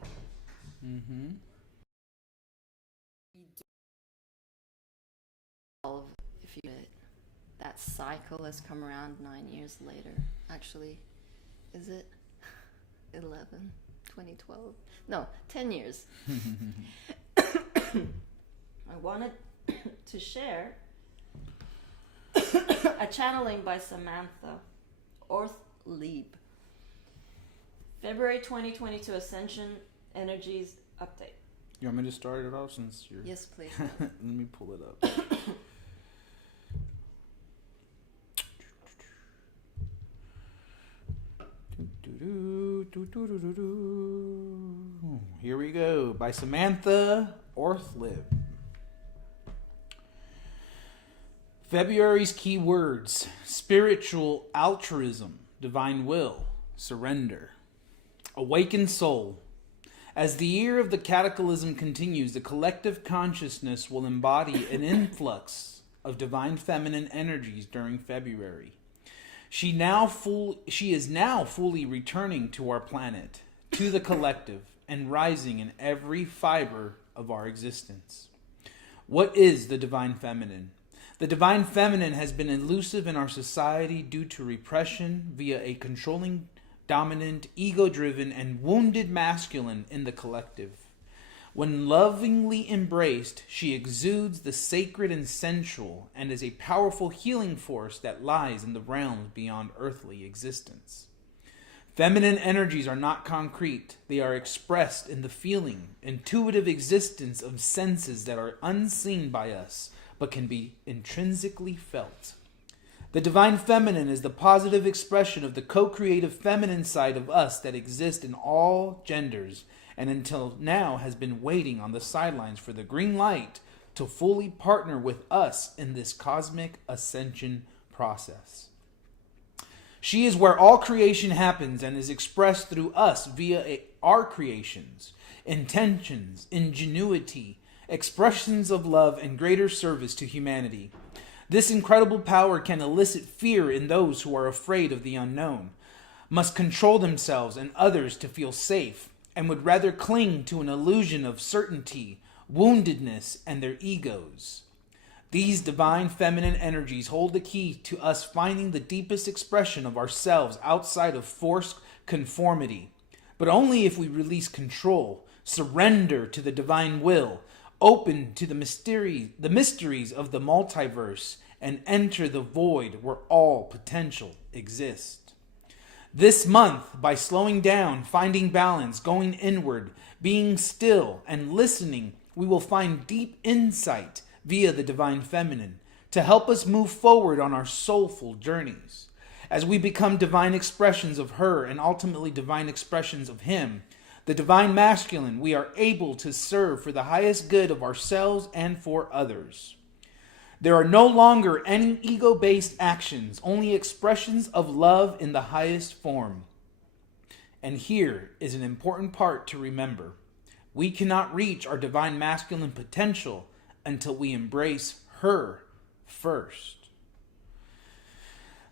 If you that cycle has come around 9 years later. Actually, is it 11, 2012? No, 10 years. I wanted to share a channeling by Samantha Orth-Lieb. February 2022 Ascension Energies Update. You want me to start it off since you're... Yes, please. Let me pull it up. Here we go. By Samantha Orth-Lieb. February's key words: spiritual altruism, divine will, surrender. Awakened soul. As the year of the cataclysm continues, the collective consciousness will embody an influx of divine feminine energies during February. She is now fully returning to our planet, to the collective, and rising in every fiber of our existence. What is the divine feminine? The divine feminine has been elusive in our society due to repression via a controlling, dominant, ego-driven, and wounded masculine in the collective. When lovingly embraced, she exudes the sacred and sensual and is a powerful healing force that lies in the realms beyond earthly existence. Feminine energies are not concrete. They are expressed in the feeling, intuitive existence of senses that are unseen by us, but can be intrinsically felt. The divine feminine is the positive expression of the co-creative feminine side of us that exists in all genders, and until now has been waiting on the sidelines for the green light to fully partner with us in this cosmic ascension process. She is where all creation happens and is expressed through us via our creations, intentions, ingenuity, expressions of love, and greater service to humanity. This incredible power can elicit fear in those who are afraid of the unknown, must control themselves and others to feel safe, and would rather cling to an illusion of certainty, woundedness, and their egos. These divine feminine energies hold the key to us finding the deepest expression of ourselves outside of forced conformity, but only if we release control, surrender to the divine will, open to the mysteries of the multiverse, and enter the void where all potential exists. This month, by slowing down, finding balance, going inward, being still, and listening, we will find deep insight via the divine feminine to help us move forward on our soulful journeys. As we become divine expressions of her and ultimately divine expressions of him, the divine masculine, we are able to serve for the highest good of ourselves and for others. There are no longer any ego-based actions, only expressions of love in the highest form. And here is an important part to remember. We cannot reach our divine masculine potential until we embrace her first.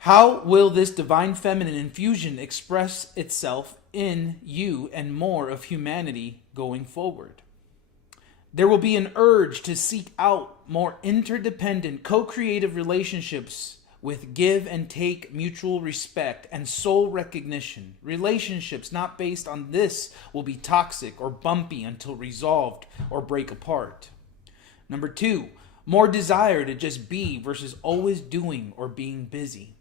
How will this divine feminine infusion express itself in you and more of humanity going forward? There will be an urge to seek out more interdependent, co-creative relationships with give and take, mutual respect, and soul recognition. Relationships not based on this will be toxic or bumpy until resolved or break apart. Number 2, more desire to just be versus always doing or being busy.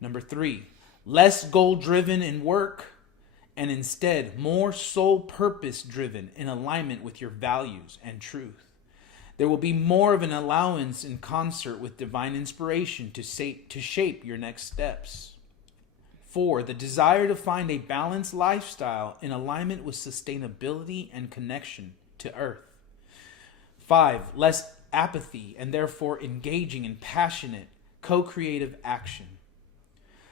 Number 3, less goal-driven in work and instead more soul purpose-driven in alignment with your values and truth. There will be more of an allowance in concert with divine inspiration to shape your next steps. 4, the desire to find a balanced lifestyle in alignment with sustainability and connection to Earth. 5, less apathy and therefore engaging in passionate, co-creative action.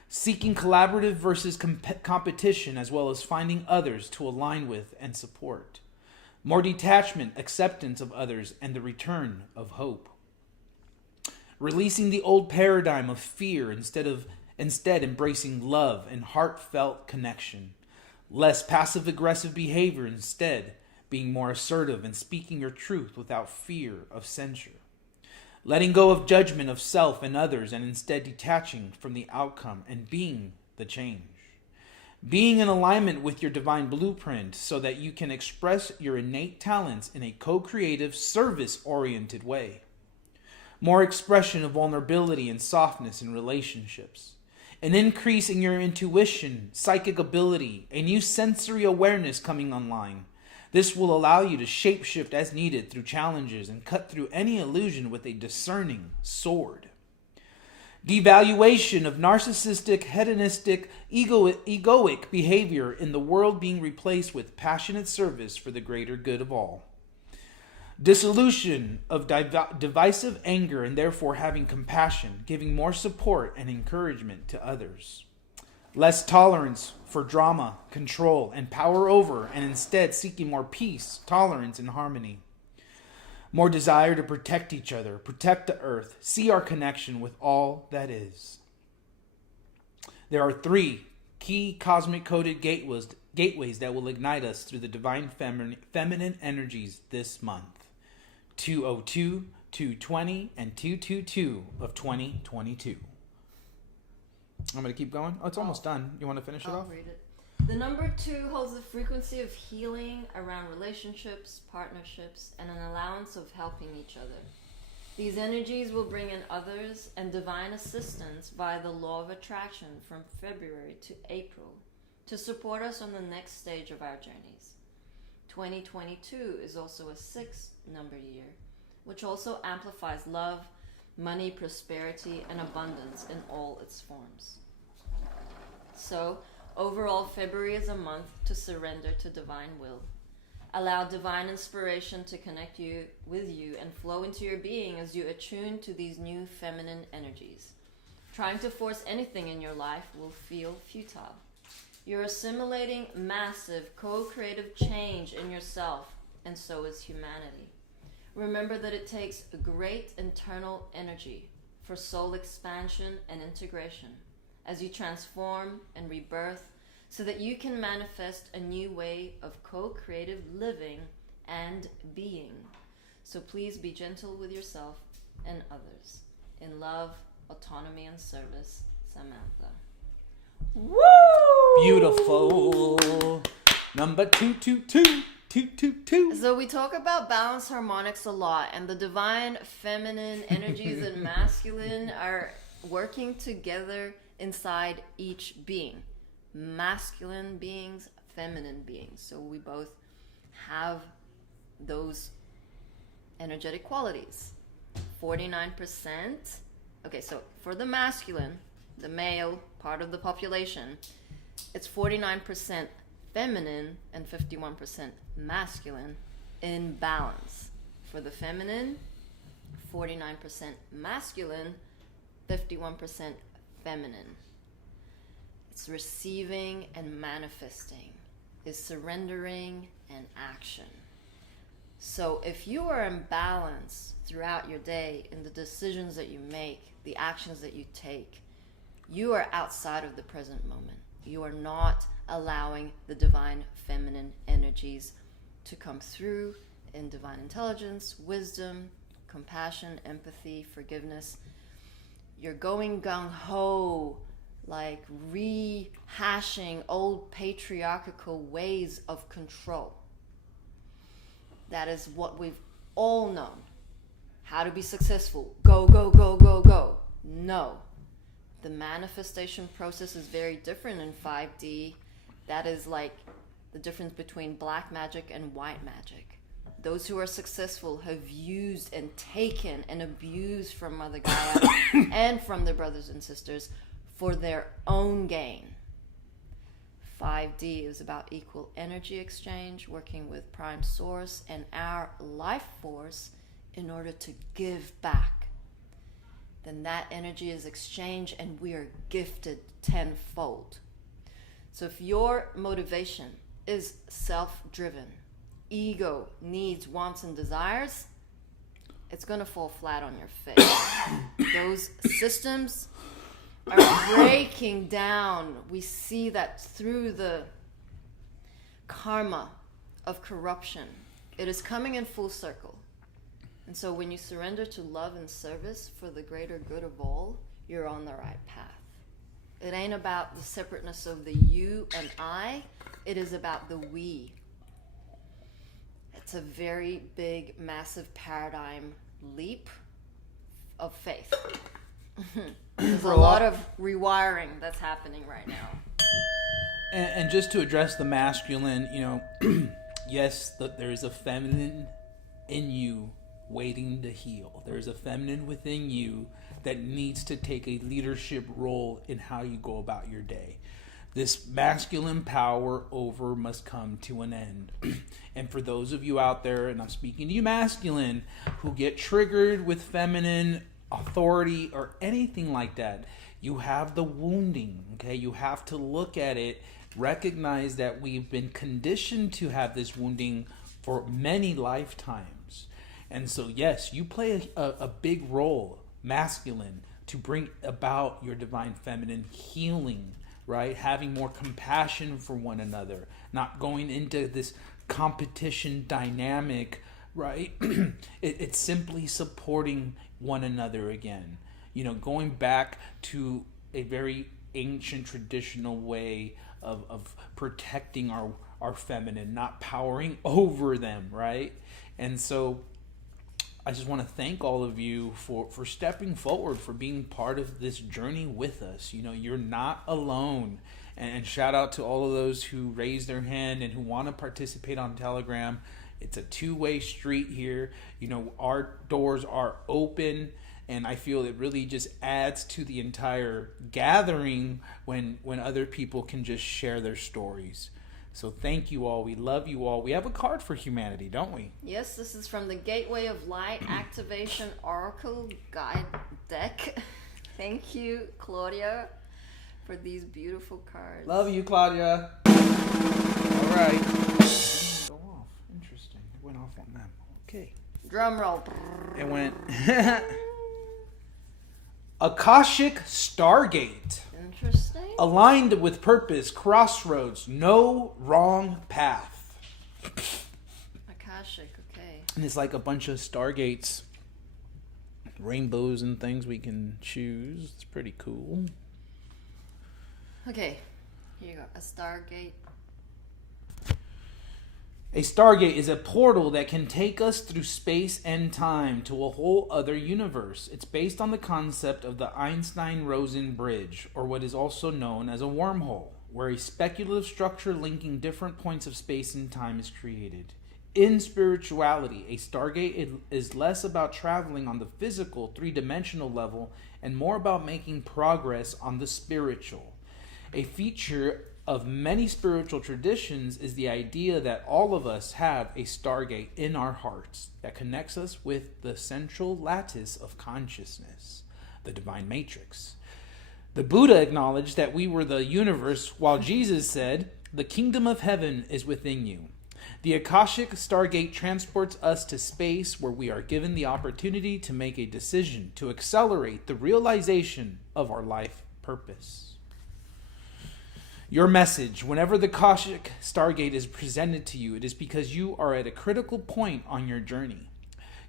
Seeking collaborative versus competition, as well as finding others to align with and support. More detachment, acceptance of others, and the return of hope. Releasing the old paradigm of fear instead embracing love and heartfelt connection. Less passive-aggressive behavior, instead being more assertive and speaking your truth without fear of censure. Letting go of judgment of self and others and instead detaching from the outcome and being the change. Being in alignment with your divine blueprint so that you can express your innate talents in a co-creative, service-oriented way. More expression of vulnerability and softness in relationships. An increase in your intuition, psychic ability, a new sensory awareness coming online. This will allow you to shapeshift as needed through challenges and cut through any illusion with a discerning sword. Devaluation of narcissistic, hedonistic, egoic behavior in the world being replaced with passionate service for the greater good of all. Dissolution of divisive anger and therefore having compassion, giving more support and encouragement to others. Less tolerance for drama, control, and power over, and instead seeking more peace, tolerance, and harmony. More desire to protect each other, protect the earth, see our connection with all that is. There are 3 key cosmic coded gateways that will ignite us through the divine feminine energies this month. 202, 220, and 222 of 2022. I'm going to keep going. Oh, it's almost done. You want to finish it I'll off? read it. The number 2 holds the frequency of healing around relationships, partnerships, and an allowance of helping each other. These energies will bring in others and divine assistance via the law of attraction from February to April to support us on the next stage of our journeys. 2022 is also a 6 number year, which also amplifies love, money, prosperity, and abundance in all its forms. So, overall, February is a month to surrender to divine will. Allow divine inspiration to connect you with you and flow into your being as you attune to these new feminine energies. Trying to force anything in your life will feel futile. You're assimilating massive co-creative change in yourself, and so is humanity. Remember that it takes a great internal energy for soul expansion and integration as you transform and rebirth so that you can manifest a new way of co-creative living and being. So please be gentle with yourself and others. In love, autonomy, and service, Samantha. Woo! Beautiful. Number 222. 222. So we talk about balance harmonics a lot, and the divine feminine energies and masculine are working together inside each being. Masculine beings, feminine beings. So we both have those energetic qualities. 49%. Okay, so for the masculine, the male part of the population, it's 49% feminine and 51% masculine in balance. For the feminine, 49% masculine, 51% feminine. It's receiving and manifesting, is surrendering and action. So if you are in balance throughout your day in the decisions that you make, the actions that you take, you are outside of the present moment. You are not allowing the divine feminine energies to come through in divine intelligence, wisdom, compassion, empathy, forgiveness. You're going gung-ho, like rehashing old patriarchal ways of control. That is what we've all known. How to be successful. Go, go, go, go, go. No. The manifestation process is very different in 5D. That is like the difference between black magic and white magic. Those who are successful have used and taken and abused from Mother Gaia and from their brothers and sisters for their own gain. 5D is about equal energy exchange, working with Prime Source and our life force in order to give back. Then that energy is exchanged and we are gifted tenfold. So if your motivation is self-driven, ego, needs, wants, and desires, it's going to fall flat on your face. Those systems are breaking down. We see that through the karma of corruption. It is coming in full circle. And so when you surrender to love and service for the greater good of all, you're on the right path. It ain't about the separateness of the you and I. It is about the we. It's a very big, massive paradigm leap of faith. There's a lot of rewiring that's happening right now. And just to address the masculine, yes, there's a feminine in you waiting to heal. There's a feminine within you that needs to take a leadership role in how you go about your day. This masculine power over must come to an end. And for those of you out there, and I'm speaking to you masculine, who get triggered with feminine authority or anything like that, you have the wounding, okay? You have to look at it, recognize that we've been conditioned to have this wounding for many lifetimes. And so, yes, you play a big role, masculine, to bring about your divine feminine healing, right? Having more compassion for one another, not going into this competition dynamic, right? It's simply supporting one another again. Going back to a very ancient traditional way of protecting our feminine, not powering over them, right? And so I just want to thank all of you for stepping forward, for being part of this journey with us. You know, you're not alone. And shout out to all of those who raised their hand and who want to participate on Telegram. It's a two-way street here. You know, our doors are open, and I feel it really just adds to the entire gathering when other people can just share their stories. So thank you all. We love you all. We have a card for humanity, don't we? Yes, this is from the Gateway of Light Activation Oracle Guide Deck. Thank you, Claudia, for these beautiful cards. Love you, Claudia. All right. It didn't go off. Interesting. It went off on them. Okay. Drum roll. It went. Akashic Stargate. Interesting. Aligned with purpose, crossroads, no wrong path. Akashic, okay. And it's like a bunch of stargates, rainbows and things we can choose. It's pretty cool. Okay, here you go. A Stargate. A stargate is a portal that can take us through space and time to a whole other universe. It's based on the concept of the Einstein-Rosen bridge, or what is also known as a wormhole, where a speculative structure linking different points of space and time is created. In spirituality, a stargate is less about traveling on the physical, three-dimensional level and more about making progress on the spiritual. A feature of many spiritual traditions is the idea that all of us have a stargate in our hearts that connects us with the central lattice of consciousness, the divine matrix. The Buddha acknowledged that we were the universe, while Jesus said, "The kingdom of heaven is within you." The Akashic Stargate transports us to space where we are given the opportunity to make a decision to accelerate the realization of our life purpose. Your message, whenever the Akashic Stargate is presented to you, it is because you are at a critical point on your journey.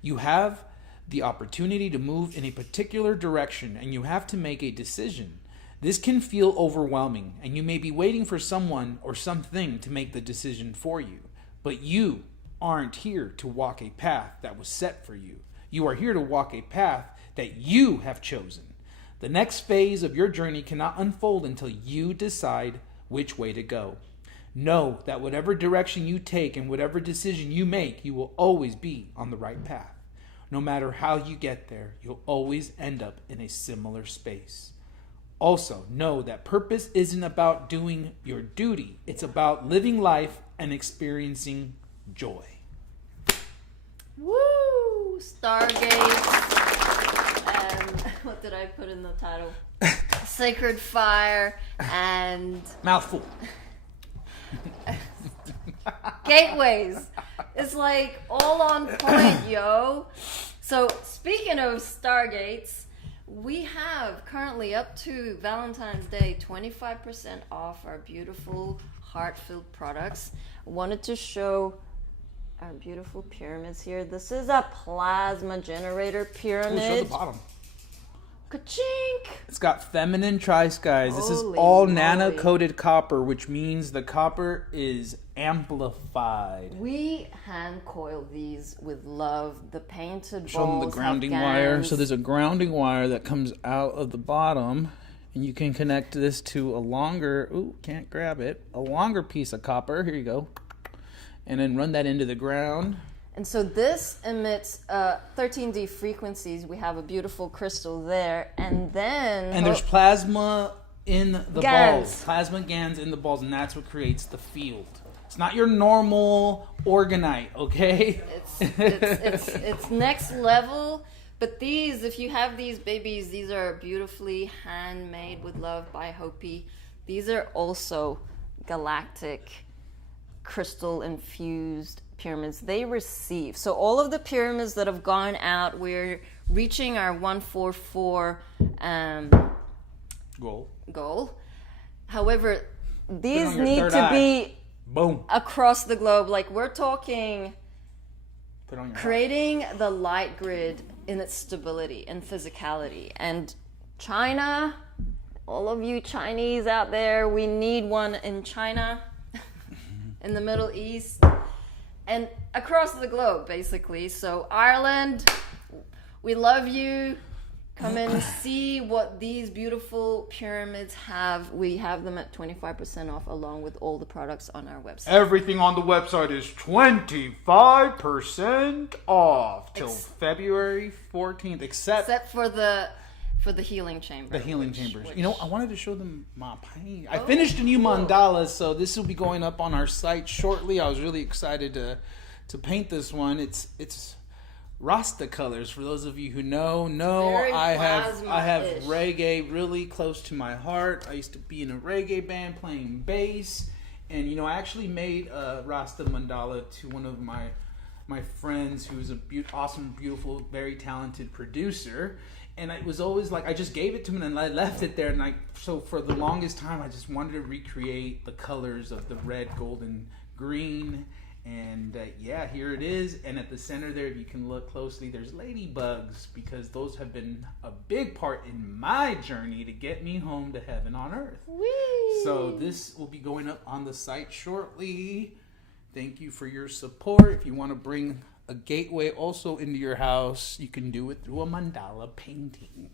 You have the opportunity to move in a particular direction, and you have to make a decision. This can feel overwhelming, and you may be waiting for someone or something to make the decision for you. But you aren't here to walk a path that was set for you. You are here to walk a path that you have chosen. The next phase of your journey cannot unfold until you decide which way to go. Know that whatever direction you take and whatever decision you make, you will always be on the right path. No matter how you get there, you'll always end up in a similar space. Also, know that purpose isn't about doing your duty. It's about living life and experiencing joy. Woo! Stargate. And what did I put in the title? Sacred Fire and Mouthful. Gateways. It's like all on point, yo. So speaking of Stargates, we have currently up to Valentine's Day 25% off our beautiful heart-filled products. Wanted to show our beautiful pyramids here. This is a plasma generator pyramid. Show the bottom. Ka-chink! It's got feminine tri-skies. This is Holy all moly. nano-coated copper, which means the copper is amplified. We hand coil these with love. The painted Show them balls the grounding have wire. gangs. So there's a grounding wire that comes out of the bottom, and you can connect this to a longer, can't grab it, a longer piece of copper. Here you go. And then run that into the ground. And so this emits 13D frequencies. We have a beautiful crystal there. And then... And there's plasma in the GANs. balls. Plasma GANs in the balls, and that's what creates the field. It's not your normal orgonite, okay? It's next level. But these, if you have these babies, these are beautifully handmade with love by Hopi. These are also galactic crystal infused pyramids. They receive. So all of the pyramids that have gone out, we're reaching our 144 goal. However, these your need third to eye. be Boom. across the globe. Like we're talking Put on your creating the light grid in its stability and physicality. And China, all of you Chinese out there, we need one in China, in the Middle East, and across the globe, basically. So Ireland, We love you. Come and see what these beautiful pyramids have. We have them at 25% off along with all the products on our website. Everything on the website is 25% off till February 14th, Except for the healing chamber. the healing chambers. You know, I wanted to show them my paint. I finished a new mandala, so this will be going up on our site shortly. I was really excited to paint this one. It's Rasta colors. For those of you who know, Very I have plasma-ish. reggae really close to my heart. I used to be in a reggae band playing bass, and you know, I actually made a Rasta mandala to one of my friends who's a awesome, beautiful, very talented producer. And it was always like, I just gave it to him and I left it there. And so for the longest time, I just wanted to recreate the colors of the red, gold, and green. And yeah, here it is. And at the center there, if you can look closely, there's ladybugs, because those have been a big part in my journey to get me home to heaven on earth. Whee! So this will be going up on the site shortly. Thank you for your support. If you want to bring a gateway also into your house, you can do it through a mandala painting.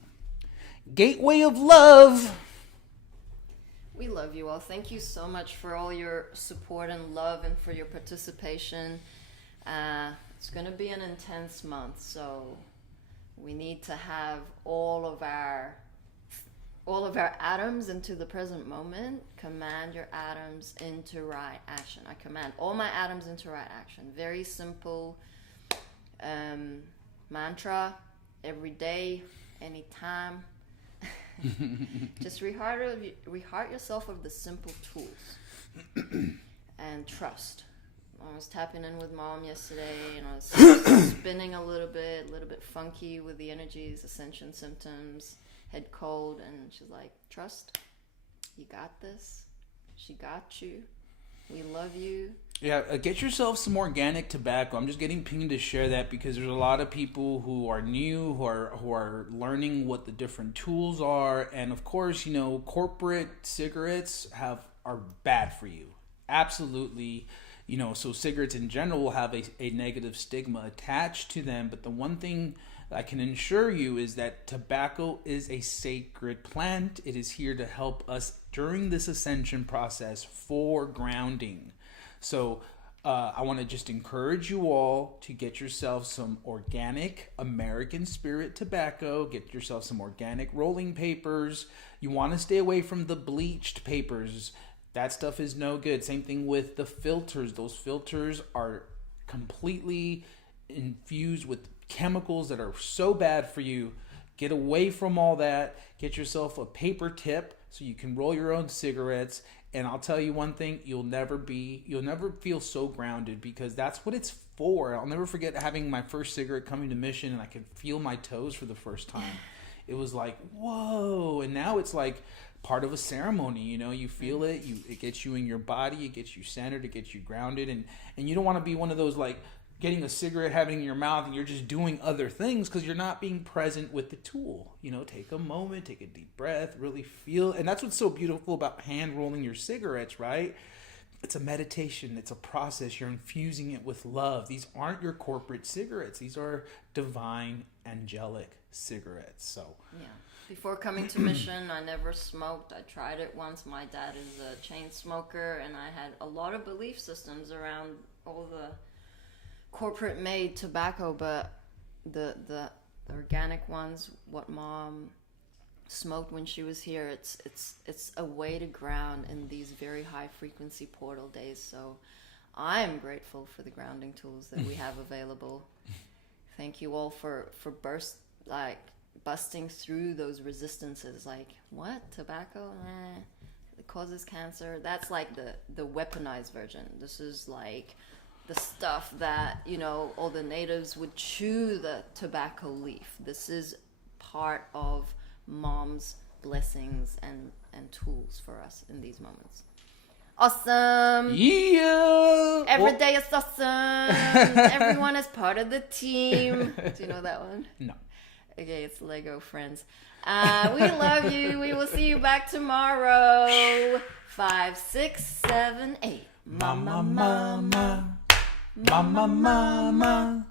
Gateway of love. We love you all. Thank you so much for all your support and love and for your participation. It's going to be an intense month, so we need to have all of our atoms into the present moment. Command your atoms into right action. I command all my atoms into right action. Very simple mantra every day, anytime. Just reheart yourself of the simple tools and trust. I was tapping in with Mom yesterday, and I was spinning a little bit funky with the energies, Ascension symptoms, head cold, and she's like, trust, you got this, she got you, we love you. Yeah, get yourself some organic tobacco. I'm just getting pinged to share that because there's a lot of people who are new, who are learning what the different tools are, and of course, you know, corporate cigarettes are bad for you. Absolutely, you know. So cigarettes in general will have a negative stigma attached to them. But the one thing I can assure you is that tobacco is a sacred plant. It is here to help us during this ascension process for grounding. So I want to just encourage you all to get yourself some organic American Spirit tobacco. Get yourself some organic rolling papers. You want to stay away from the bleached papers. That stuff is no good. Same thing with the filters. Those filters are completely infused with chemicals that are so bad for you. Get away from all that. Get yourself a paper tip so you can roll your own cigarettes. And I'll tell you one thing, you'll never feel so grounded, because that's what it's for. I'll never forget having my first cigarette coming to Mission, and I could feel my toes for the first time. It was like, whoa. And now it's like part of a ceremony, you know, you feel it, it gets you in your body, it gets you centered, it gets you grounded. And you don't want to be one of those like getting a cigarette, having it in your mouth, and you're just doing other things because you're not being present with the tool. You know, take a moment, take a deep breath, really feel. And that's what's so beautiful about hand rolling your cigarettes, right? It's a meditation. It's a process. You're infusing it with love. These aren't your corporate cigarettes. These are divine, angelic cigarettes. So yeah. Before coming to Mission, I never smoked. I tried it once. My dad is a chain smoker, and I had a lot of belief systems around all the corporate made tobacco, but the organic ones, what Mom smoked when she was here, it's a way to ground in these very high frequency portal days. So I am grateful for the grounding tools that we have available. Thank you all for busting through those resistances. Like, what, tobacco? It causes cancer. That's like the weaponized version. This is like the stuff that, you know, all the natives would chew the tobacco leaf. This is part of Mom's blessings and tools for us in these moments. Awesome. Yeah. Every day is awesome. Everyone is part of the team. Do you know that one? No. Okay, it's Lego Friends. We love you. We will see you back tomorrow. 5, 6, 7, 8. Mama, mama. Mama, mama.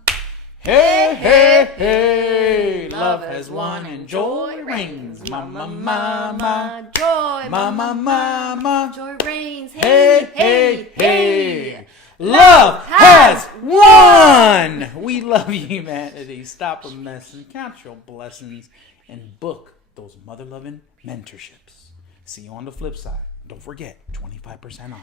Hey, hey, hey, love has won and joy reigns. Mama, mama, joy, mama, mama. joy reigns. Hey, hey, hey, love has won. We love humanity. Stop a mess and count your blessings and book those mother-loving mentorships. See you on the flip side. Don't forget, 25% off.